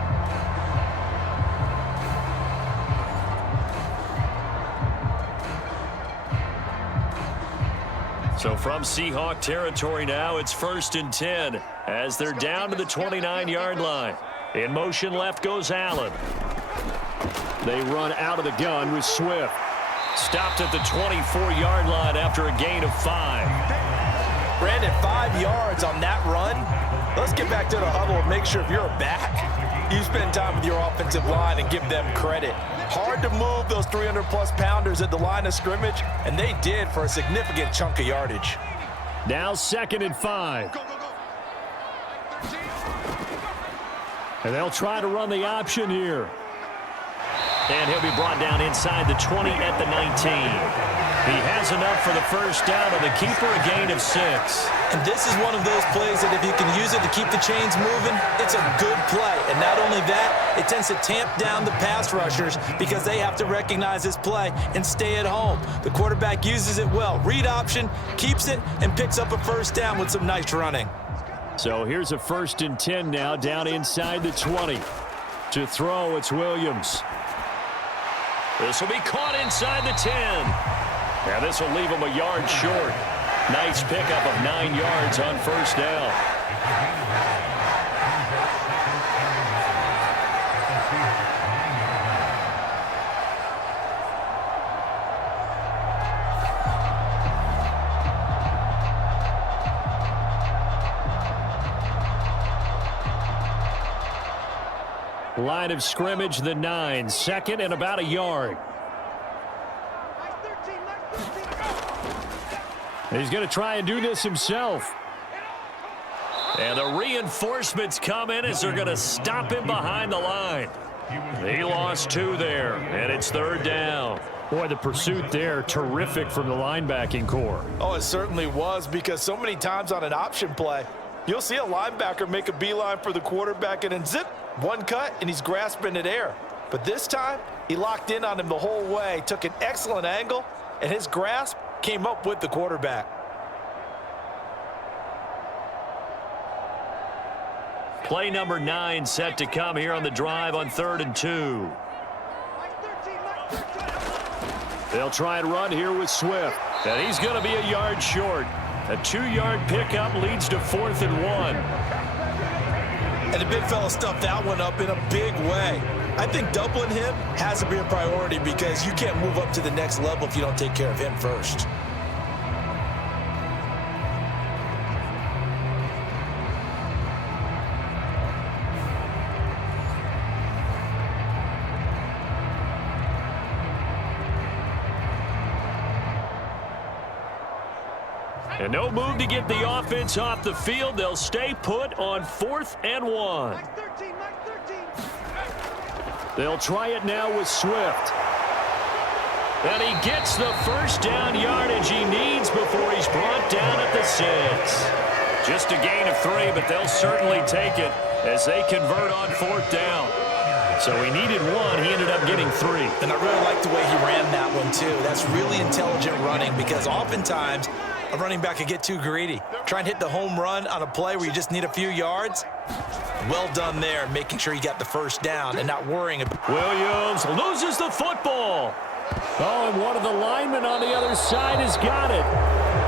So from Seahawk territory now, it's 1st and 10 as they're down to the 29-yard line. In motion left goes Allen. They run out of the gun with Swift. Stopped at the 24-yard line after a gain of 5. Brandon, 5 yards on that run. Let's get back to the huddle and make sure if you're a back, you spend time with your offensive line and give them credit. Hard to move those 300-plus pounders at the line of scrimmage, and they did for a significant chunk of yardage. Now 2nd and 5. And they'll try to run the option here. And he'll be brought down inside the 20 at the 19. He has enough for the first down, and the keeper a gain of 6. And this is one of those plays that if you can use it to keep the chains moving, it's a good play. And not only that, it tends to tamp down the pass rushers because they have to recognize this play and stay at home. The quarterback uses it well. Read option, keeps it, and picks up a first down with some nice running. So here's a 1st and 10 now, down inside the 20. To throw, it's Williams. This will be caught inside the 10. Now this will leave him a yard short. Nice pickup of 9 yards on first down. Line of scrimmage, the 9. 2nd and about a yard. He's going to try and do this himself. And the reinforcements come in as they're going to stop him behind the line. He lost 2 there, and it's 3rd down. Boy, the pursuit there, terrific from the linebacking core. Oh, it certainly was, because so many times on an option play, you'll see a linebacker make a beeline for the quarterback and then zip, one cut, and he's grasping at air. But this time, he locked in on him the whole way, took an excellent angle, and his grasp came up with the quarterback. Play number 9 set to come here on the drive on 3rd and 2. They'll try and run here with Swift. And he's going to be a yard short. A 2-yard pickup leads to 4th and 1. And the big fella stuffed that one up in a big way. I think doubling him has to be a priority because you can't move up to the next level if you don't take care of him first. And no move to get the offense off the field. They'll stay put on 4th and 1. They'll try it now with Swift. And he gets the first down yardage he needs before he's brought down at the 6. Just a gain of 3, but they'll certainly take it as they convert on 4th down. So he needed 1. He ended up getting 3. And I really like the way he ran that one, too. That's really intelligent running because oftentimes a running back can get too greedy. Try and hit the home run on a play where you just need a few yards. Well done there, making sure you got the first down and not worrying about. Williams loses the football. Oh, and one of the linemen on the other side has got it.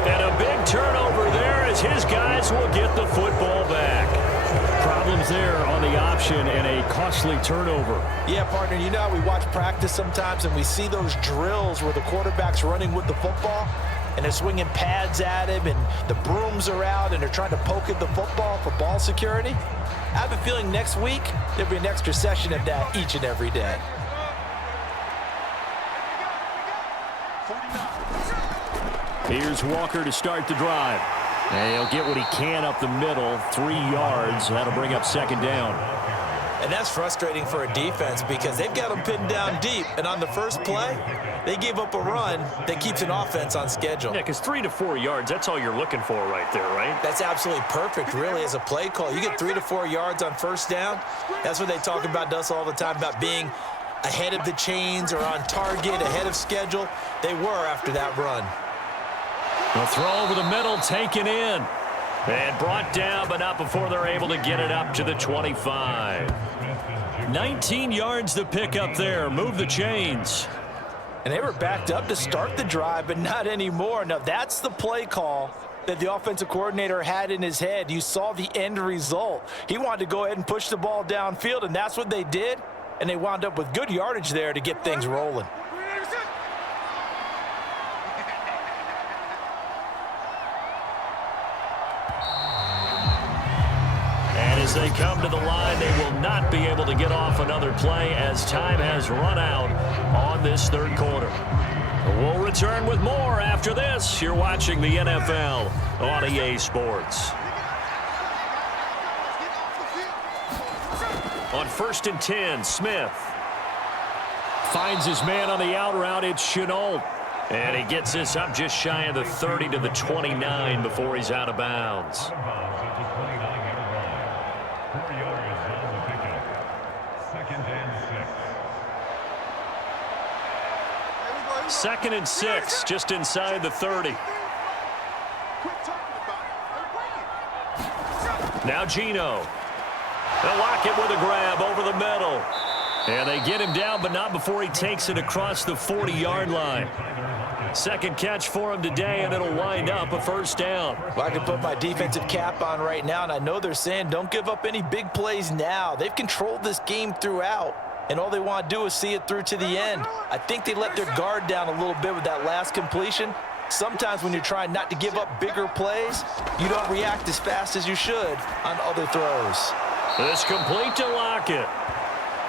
And a big turnover there as his guys will get the football back. Problems there on the option and a costly turnover. Yeah, partner, you know how we watch practice sometimes and we see those drills where the quarterback's running with the football and they're swinging pads at him and the brooms are out and they're trying to poke at the football for ball security. I have a feeling next week there'll be an extra session of that each and every day. Here's Walker to start the drive. And he'll get what he can up the middle, 3 yards. That'll bring up 2nd down. And that's frustrating for a defense because they've got them pinned down deep. And on the first play, they gave up a run that keeps an offense on schedule. Yeah, because 3 to 4 yards, that's all you're looking for right there, right? That's absolutely perfect, really, as a play call. You get 3 to 4 yards on first down. That's what they talk about us all the time, about being ahead of the chains or on target, ahead of schedule. They were after that run. The throw over the middle, taken in. And brought down, but not before they're able to get it up to the 25. 19 yards to pick up there. Move the chains. And they were backed up to start the drive, but not anymore. Now, that's the play call that the offensive coordinator had in his head. You saw the end result. He wanted to go ahead and push the ball downfield, and that's what they did. And they wound up with good yardage there to get things rolling. As they come to the line, they will not be able to get off another play as time has run out on this third quarter. We'll return with more after this. You're watching the NFL on EA Sports. On 1st and 10, Smith finds his man on the out route. It's Chenault. And he gets this up just shy of the 30 to the 29 before he's out of bounds. Out of bounds at the 29-yard line. 4 yards on the pickup. 2nd and 6. 2nd and 6, just inside the 30. Now Geno. They'll lock it with a grab over the middle. And they get him down, but not before he takes it across the 40-yard line. Second catch for him today, and it'll wind up a first down. Well, I can put my defensive cap on right now, and I know they're saying don't give up any big plays now. They've controlled this game throughout, and all they want to do is see it through to the end. I think they let their guard down a little bit with that last completion. Sometimes when you're trying not to give up bigger plays, you don't react as fast as you should on other throws. This complete to Lockett.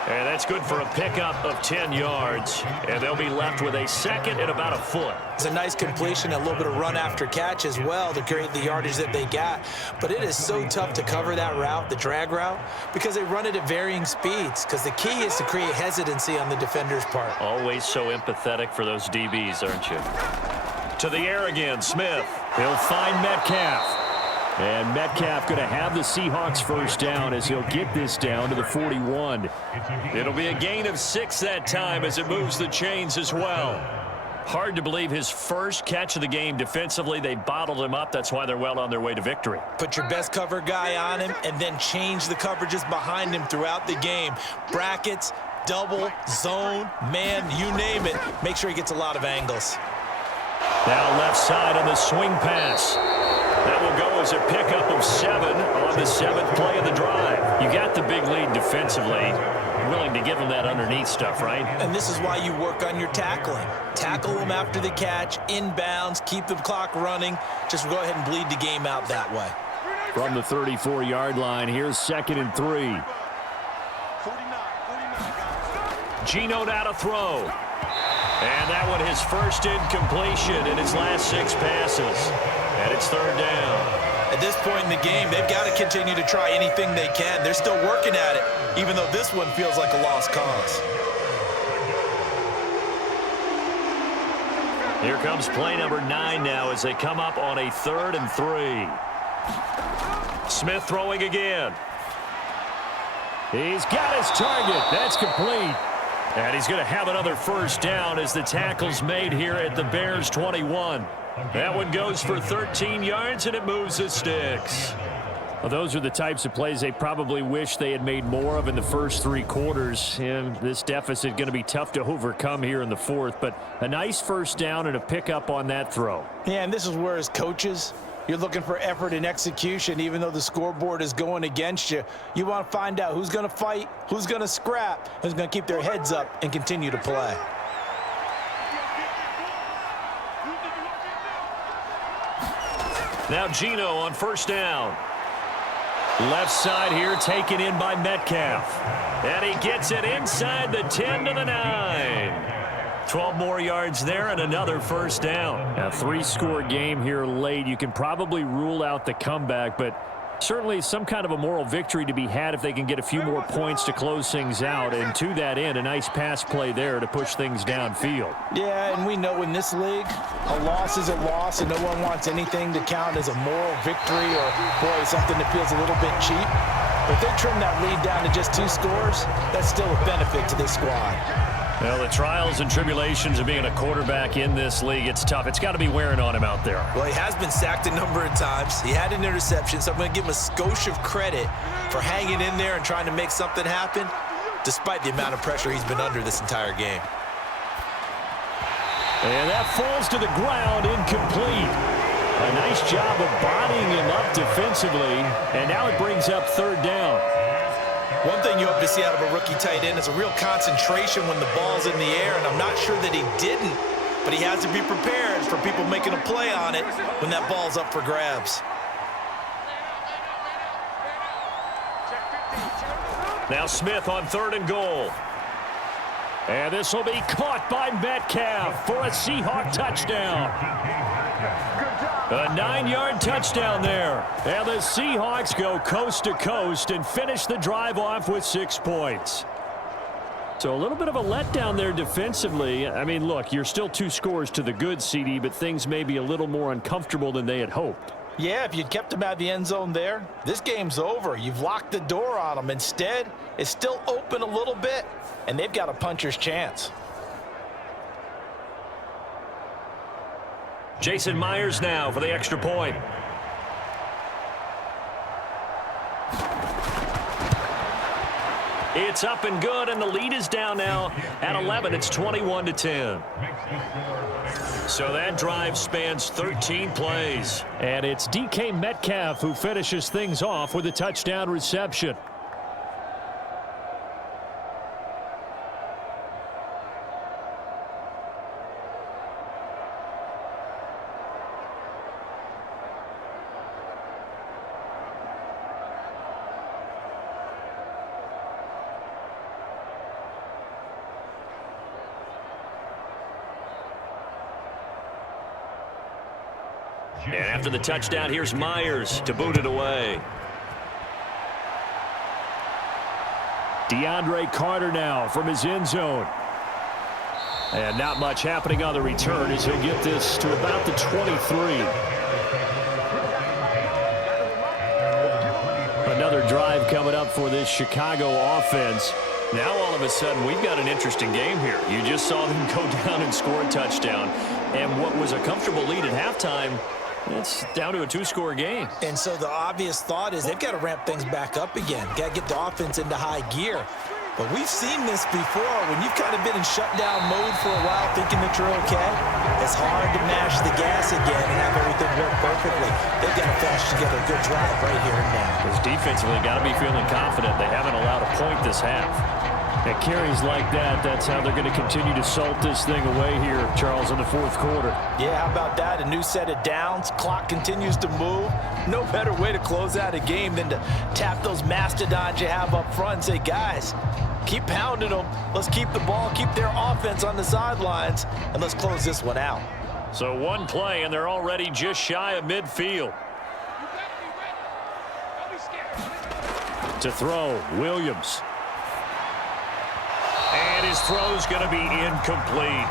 And that's good for a pickup of 10 yards. And they'll be left with a second and about a foot. It's a nice completion, a little bit of run after catch as well to create the yardage that they got. But it is so tough to cover that route, the drag route, because they run it at varying speeds. Because the key is to create hesitancy on the defender's part. Always so empathetic for those DBs, aren't you? To the air again, Smith. He'll find Metcalf. And Metcalf going to have the Seahawks first down as he'll get this down to the 41. It'll be a gain of 6 that time as it moves the chains as well. Hard to believe his first catch of the game defensively. They bottled him up. That's why they're well on their way to victory. Put your best cover guy on him and then change the coverages behind him throughout the game. Brackets, double, zone, man, you name it. Make sure he gets a lot of angles. Now left side on the swing pass. That will go as a pickup of 7 on the 7th play of the drive. You got the big lead defensively. You're willing to give them that underneath stuff, right? And this is why you work on your tackling. Tackle them after the catch, inbounds, keep the clock running. Just go ahead and bleed the game out that way. From the 34-yard line, here's 2nd and 3. Geno now to throw. And that one his first incompletion in his last 6 passes. And it's 3rd down. At this point in the game, they've got to continue to try anything they can. They're still working at it, even though this one feels like a lost cause. Here comes play number 9 now as they come up on a 3rd and 3. Smith throwing again. He's got his target. That's complete. And he's going to have another first down as the tackle's made here at the Bears' 21. That one goes for 13 yards, and it moves the sticks. Well, those are the types of plays they probably wish they had made more of in the first 3 quarters. And this deficit going to be tough to overcome here in the 4th. But a nice first down and a pickup on that throw. Yeah, and this is where as coaches, you're looking for effort and execution, even though the scoreboard is going against you. You want to find out who's going to fight, who's going to scrap, who's going to keep their heads up and continue to play. Now Geno on first down. Left side here taken in by Metcalf. And he gets it inside the 10 to the 9. 12 more yards there and another first down. A 3-score game here late. You can probably rule out the comeback, but certainly some kind of a moral victory to be had if they can get a few more points to close things out. And to that end, a nice pass play there to push things downfield. Yeah, and we know in this league, a loss is a loss, and no one wants anything to count as a moral victory or, boy, something that feels a little bit cheap. But if they trim that lead down to just 2 scores, that's still a benefit to this squad. Well, the trials and tribulations of being a quarterback in this league, it's tough. It's got to be wearing on him out there. Well, he has been sacked a number of times. He had an interception, so I'm going to give him a skosh of credit for hanging in there and trying to make something happen, despite the amount of pressure he's been under this entire game. And that falls to the ground, incomplete. A nice job of bodying him up defensively, and now it brings up 3rd down. One thing you hope to see out of a rookie tight end is a real concentration when the ball's in the air, and I'm not sure that he didn't, but he has to be prepared for people making a play on it when that ball's up for grabs. Now Smith on 3rd and goal. And this will be caught by Metcalf for a Seahawk touchdown. A 9-yard touchdown there. And the Seahawks go coast to coast and finish the drive off with 6 points. So a little bit of a letdown there defensively. I mean, look, you're still 2 scores to the good, CD, but things may be a little more uncomfortable than they had hoped. Yeah, if you'd kept them out of the end zone there, this game's over. You've locked the door on them. Instead, it's still open a little bit, and they've got a puncher's chance. Jason Myers now for the extra point. It's up and good, and the lead is down now at 11. It's 21-10. So that drive spans 13 plays. And it's DK Metcalf who finishes things off with a touchdown reception. And after the touchdown, here's Myers to boot it away. DeAndre Carter now from his end zone. And not much happening on the return as he'll get this to about the 23. Another drive coming up for this Chicago offense. Now all of a sudden we've got an interesting game here. You just saw them go down and score a touchdown. And what was a comfortable lead at halftime, it's down to a 2-score game. And so the obvious thought is they've got to ramp things back up again. Got to get the offense into high gear. But we've seen this before. When you've kind of been in shutdown mode for a while thinking that you're okay, it's hard to mash the gas again and have everything work perfectly. They've got to flash together a good drive right here and now. Because defensively, got to be feeling confident. They haven't allowed a point this half. At carries like that, that's how they're going to continue to salt this thing away here, Charles, in the 4th quarter. Yeah, how about that? A new set of downs. Clock continues to move. No better way to close out a game than to tap those mastodons you have up front and say, guys, keep pounding them. Let's keep the ball, keep their offense on the sidelines, and let's close this one out. So one play, and they're already just shy of midfield. To throw, Williams. And his throw's going to be incomplete.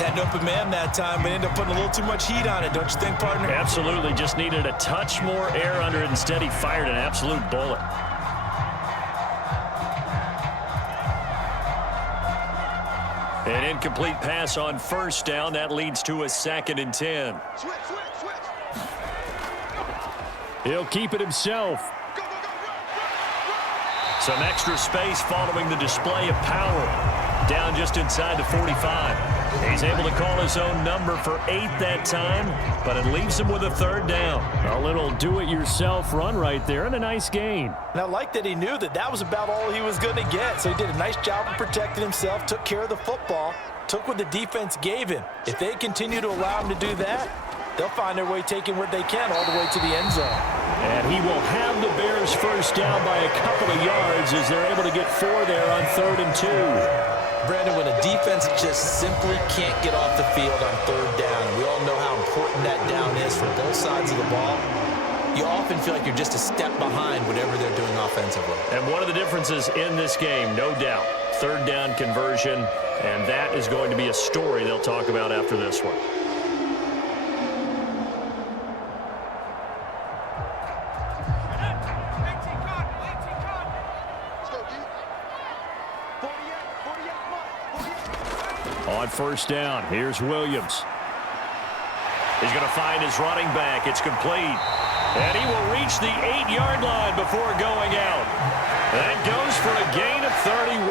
Had an open man that time, but ended up putting a little too much heat on it, don't you think, partner? Absolutely. Just needed a touch more air under it. Instead, he fired an absolute bullet. An incomplete pass on 1st down. That leads to a 2nd and 10. He'll keep it himself. Some extra space following the display of power. Down just inside the 45. He's able to call his own number for 8 that time, but it leaves him with a 3rd down. A little do-it-yourself run right there and a nice gain. And I like that he knew that that was about all he was going to get, so he did a nice job of protecting himself, took care of the football, took what the defense gave him. If they continue to allow him to do that, they'll find their way taking what they can all the way to the end zone. And he will have the Bears 1st down by a couple of yards as they're able to get 4 there on 3rd and 2. Brandon, when a defense just simply can't get off the field on 3rd down, and we all know how important that down is for both sides of the ball, you often feel like you're just a step behind whatever they're doing offensively. And one of the differences in this game, no doubt, 3rd down conversion, and that is going to be a story they'll talk about after this one. On 1st down, here's Williams. He's going to find his running back. It's complete. And he will reach the 8-yard line before going out. That goes for a gain of 31.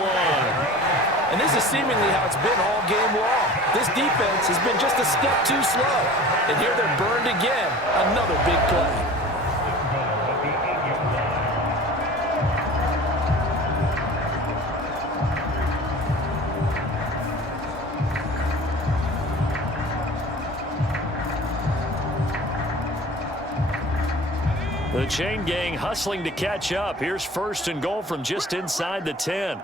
And this is seemingly how it's been all game long. This defense has been just a step too slow. And here they're burned again. Another big play. The chain gang hustling to catch up. Here's 1st and goal from just inside the 10.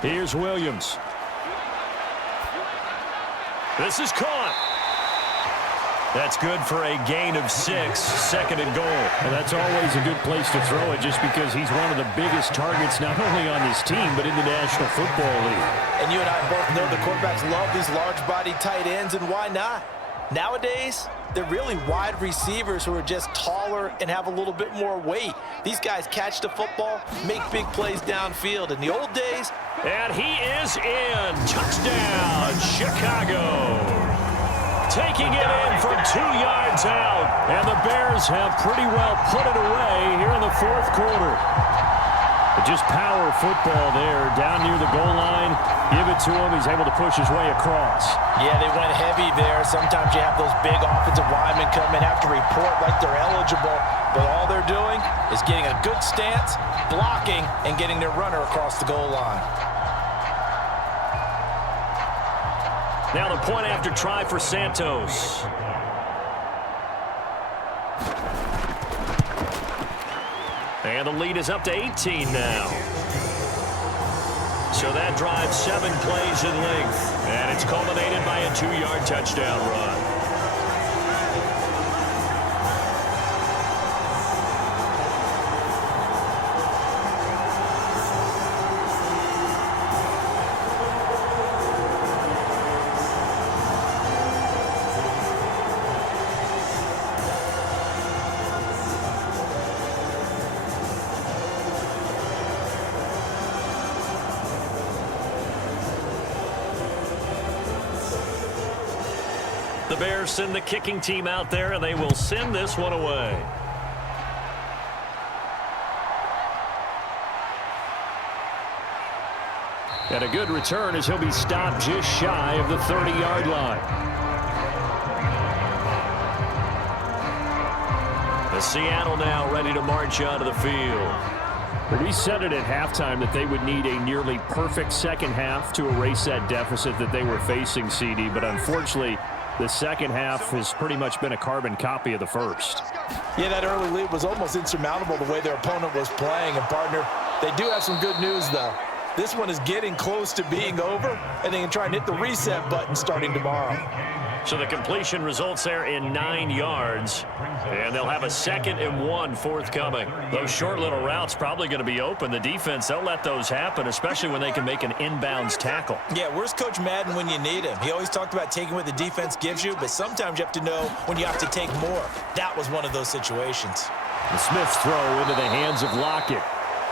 Here's Williams. This is caught. That's good for a gain of 6, 2nd and goal. And that's always a good place to throw it just because he's one of the biggest targets not only on his team but in the National Football League. And you and I both know the quarterbacks love these large-body tight ends, and why not? Nowadays, they're really wide receivers who are just taller and have a little bit more weight. These guys catch the football, make big plays downfield. In the old days... And he is in. Touchdown, Chicago. Taking it in from 2 yards out. And the Bears have pretty well put it away here in the 4th quarter. But just power football there down near the goal line. Give it to him. He's able to push his way across. Yeah, they went heavy there. Sometimes you have those big offensive linemen come in, have to report like they're eligible. But all they're doing is getting a good stance, blocking, and getting their runner across the goal line. Now the point after try for Santos. And the lead is up to 18 now. So that drives 7 plays in length. And it's culminated by a 2-yard touchdown run. The Bears send the kicking team out there, and they will send this one away. And a good return as he'll be stopped just shy of the 30-yard line. The Seattle now ready to march onto the field. We said it at halftime that they would need a nearly perfect second half to erase that deficit that they were facing, CD, but unfortunately, the second half has pretty much been a carbon copy of the first. Yeah, that early lead was almost insurmountable the way their opponent was playing. And, partner, they do have some good news, though. This one is getting close to being over, and they can try and hit the reset button starting tomorrow. So the completion results there in 9 yards, and they'll have a 2nd and 1 forthcoming. Those short little routes probably going to be open. The defense, they'll let those happen, especially when they can make an inbounds tackle. Yeah, where's Coach Madden when you need him? He always talked about taking what the defense gives you, but sometimes you have to know when you have to take more. That was one of those situations. The Smith's throw into the hands of Lockett.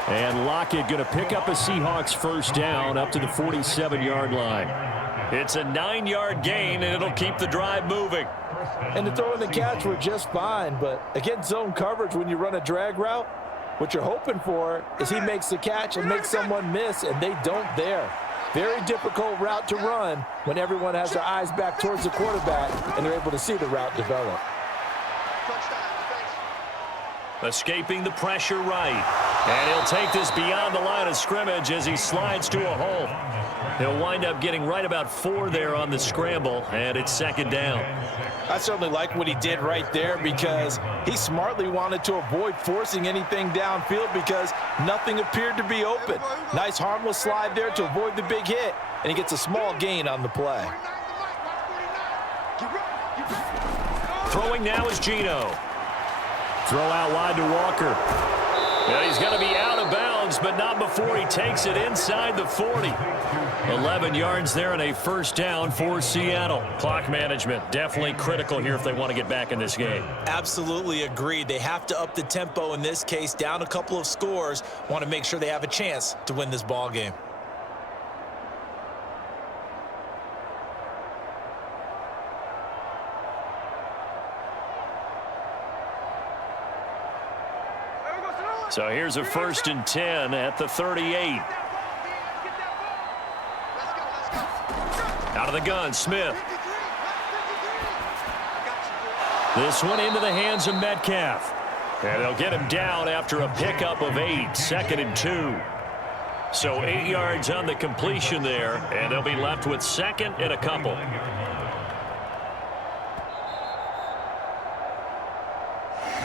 And Lockett going to pick up a Seahawks first down up to the 47-yard line. It's a 9-yard gain, and it'll keep the drive moving. And the throw and the catch were just fine, but against zone coverage when you run a drag route, what you're hoping for is he makes the catch and makes someone miss, and they don't there. Very difficult route to run when everyone has their eyes back towards the quarterback and they're able to see the route develop. Escaping the pressure right. And he'll take this beyond the line of scrimmage as he slides to a hole. He'll wind up getting right about 4 there on the scramble, and it's 2nd down. I certainly like what he did right there because he smartly wanted to avoid forcing anything downfield because nothing appeared to be open. Nice harmless slide there to avoid the big hit, and he gets a small gain on the play. Throwing now is Geno. Throw out wide to Walker. Now he's going to be out of bounds, but not before he takes it inside the 40. 11 yards there and a first down for Seattle. Clock management definitely critical here if they want to get back in this game. Absolutely agreed. They have to up the tempo in this case, down a couple of scores. Want to make sure they have a chance to win this ball game. So here's a 1st and 10 at the 38. Out of the gun, Smith. This one into the hands of Metcalf. And they'll get him down after a pickup of 8, 2nd and 2. So 8 yards on the completion there, and they'll be left with 2nd and a couple.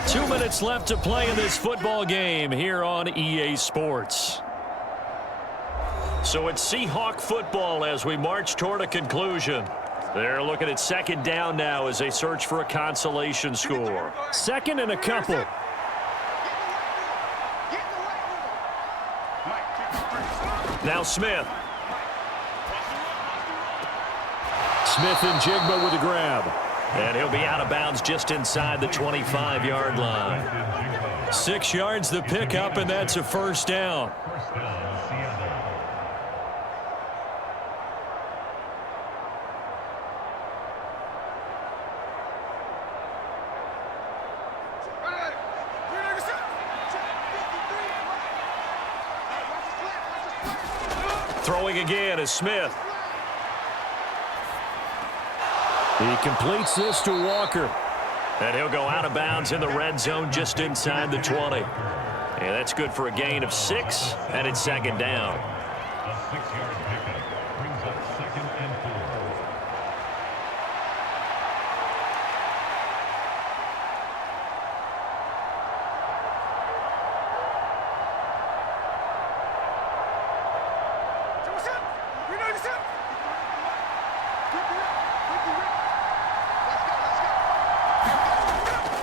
Two minutes left to play in this football game here on EA Sports. So it's Seahawk football as we march toward a conclusion. They're looking at second down now as they search for a consolation score. Second and a couple. Now Smith. Smith and Jigba with a grab. And he'll be out of bounds just inside the 25-yard line. 6 yards the pickup, and that's a first down. Throwing again is Smith. He completes this to Walker. And he'll go out of bounds in the red zone just inside the 20. And that's good for a gain of 6, and it's second down. A 6-yard pickup brings up second and 4.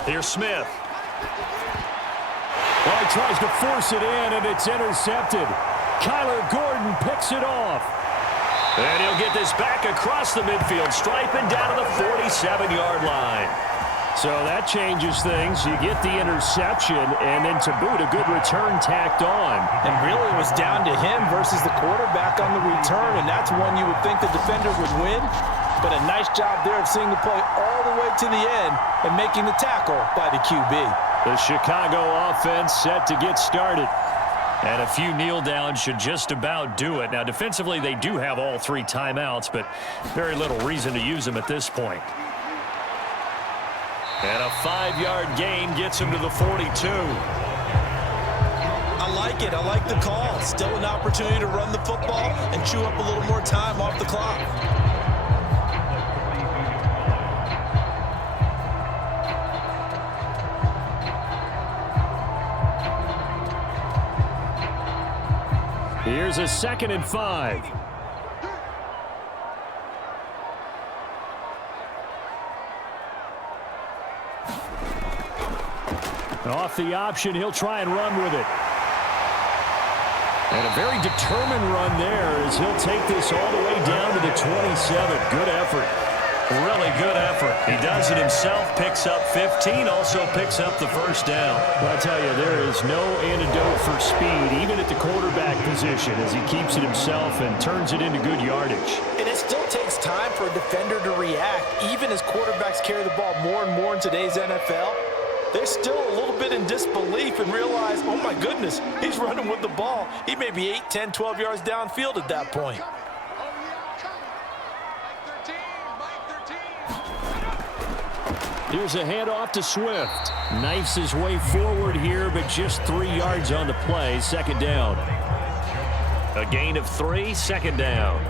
Here's Smith. Well, he tries to force it in, and it's intercepted. Kyler Gordon picks it off. And he'll get this back across the midfield, striping down to the 47-yard line. So that changes things. You get the interception, and then to boot, a good return tacked on. And really, it was down to him versus the quarterback on the return, and that's one you would think the defender would win. But a nice job there of seeing the play all the way to the end and making the tackle by the QB. The Chicago offense set to get started. And a few kneel downs should just about do it. Now, defensively, they do have all 3 timeouts, but very little reason to use them at this point. And a 5-yard gain gets him to the 42. I like it. I like the call. Still an opportunity to run the football and chew up a little more time off the clock. Here's a 2nd and 5. Off the option, he'll try and run with it. And a very determined run there as he'll take this all the way down to the 27. Good effort. Really good effort. He does it himself, picks up 15, also picks up the first down. Well, I tell you, there is no antidote for speed, even at the quarterback position, as he keeps it himself and turns it into good yardage. And it still takes time for a defender to react, even as quarterbacks carry the ball more and more in today's NFL. They're still a little bit in disbelief and realize, oh my goodness, he's running with the ball. He may be 8, 10, 12 yards downfield at that point. Here's a handoff to Swift. Knifes his way forward here, but just 3 yards on the play. Second down. A gain of 3, second down.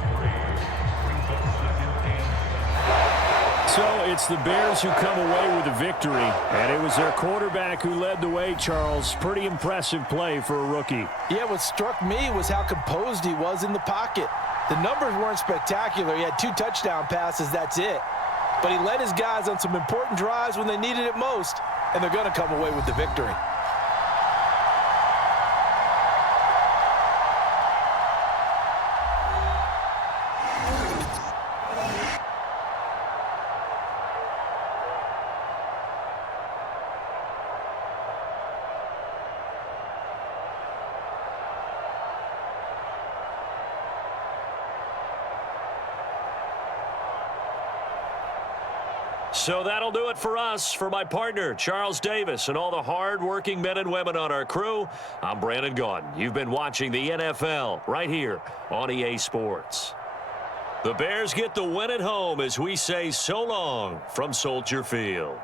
So it's the Bears who come away with a victory, and it was their quarterback who led the way, Charles. Pretty impressive play for a rookie. Yeah, what struck me was how composed he was in the pocket. The numbers weren't spectacular. He had 2 touchdown passes, that's it. But he led his guys on some important drives when they needed it most, and they're going to come away with the victory. So that'll do it for us. For my partner, Charles Davis, and all the hard-working men and women on our crew, I'm Brandon Gaudin. You've been watching the NFL right here on EA Sports. The Bears get the win at home as we say so long from Soldier Field.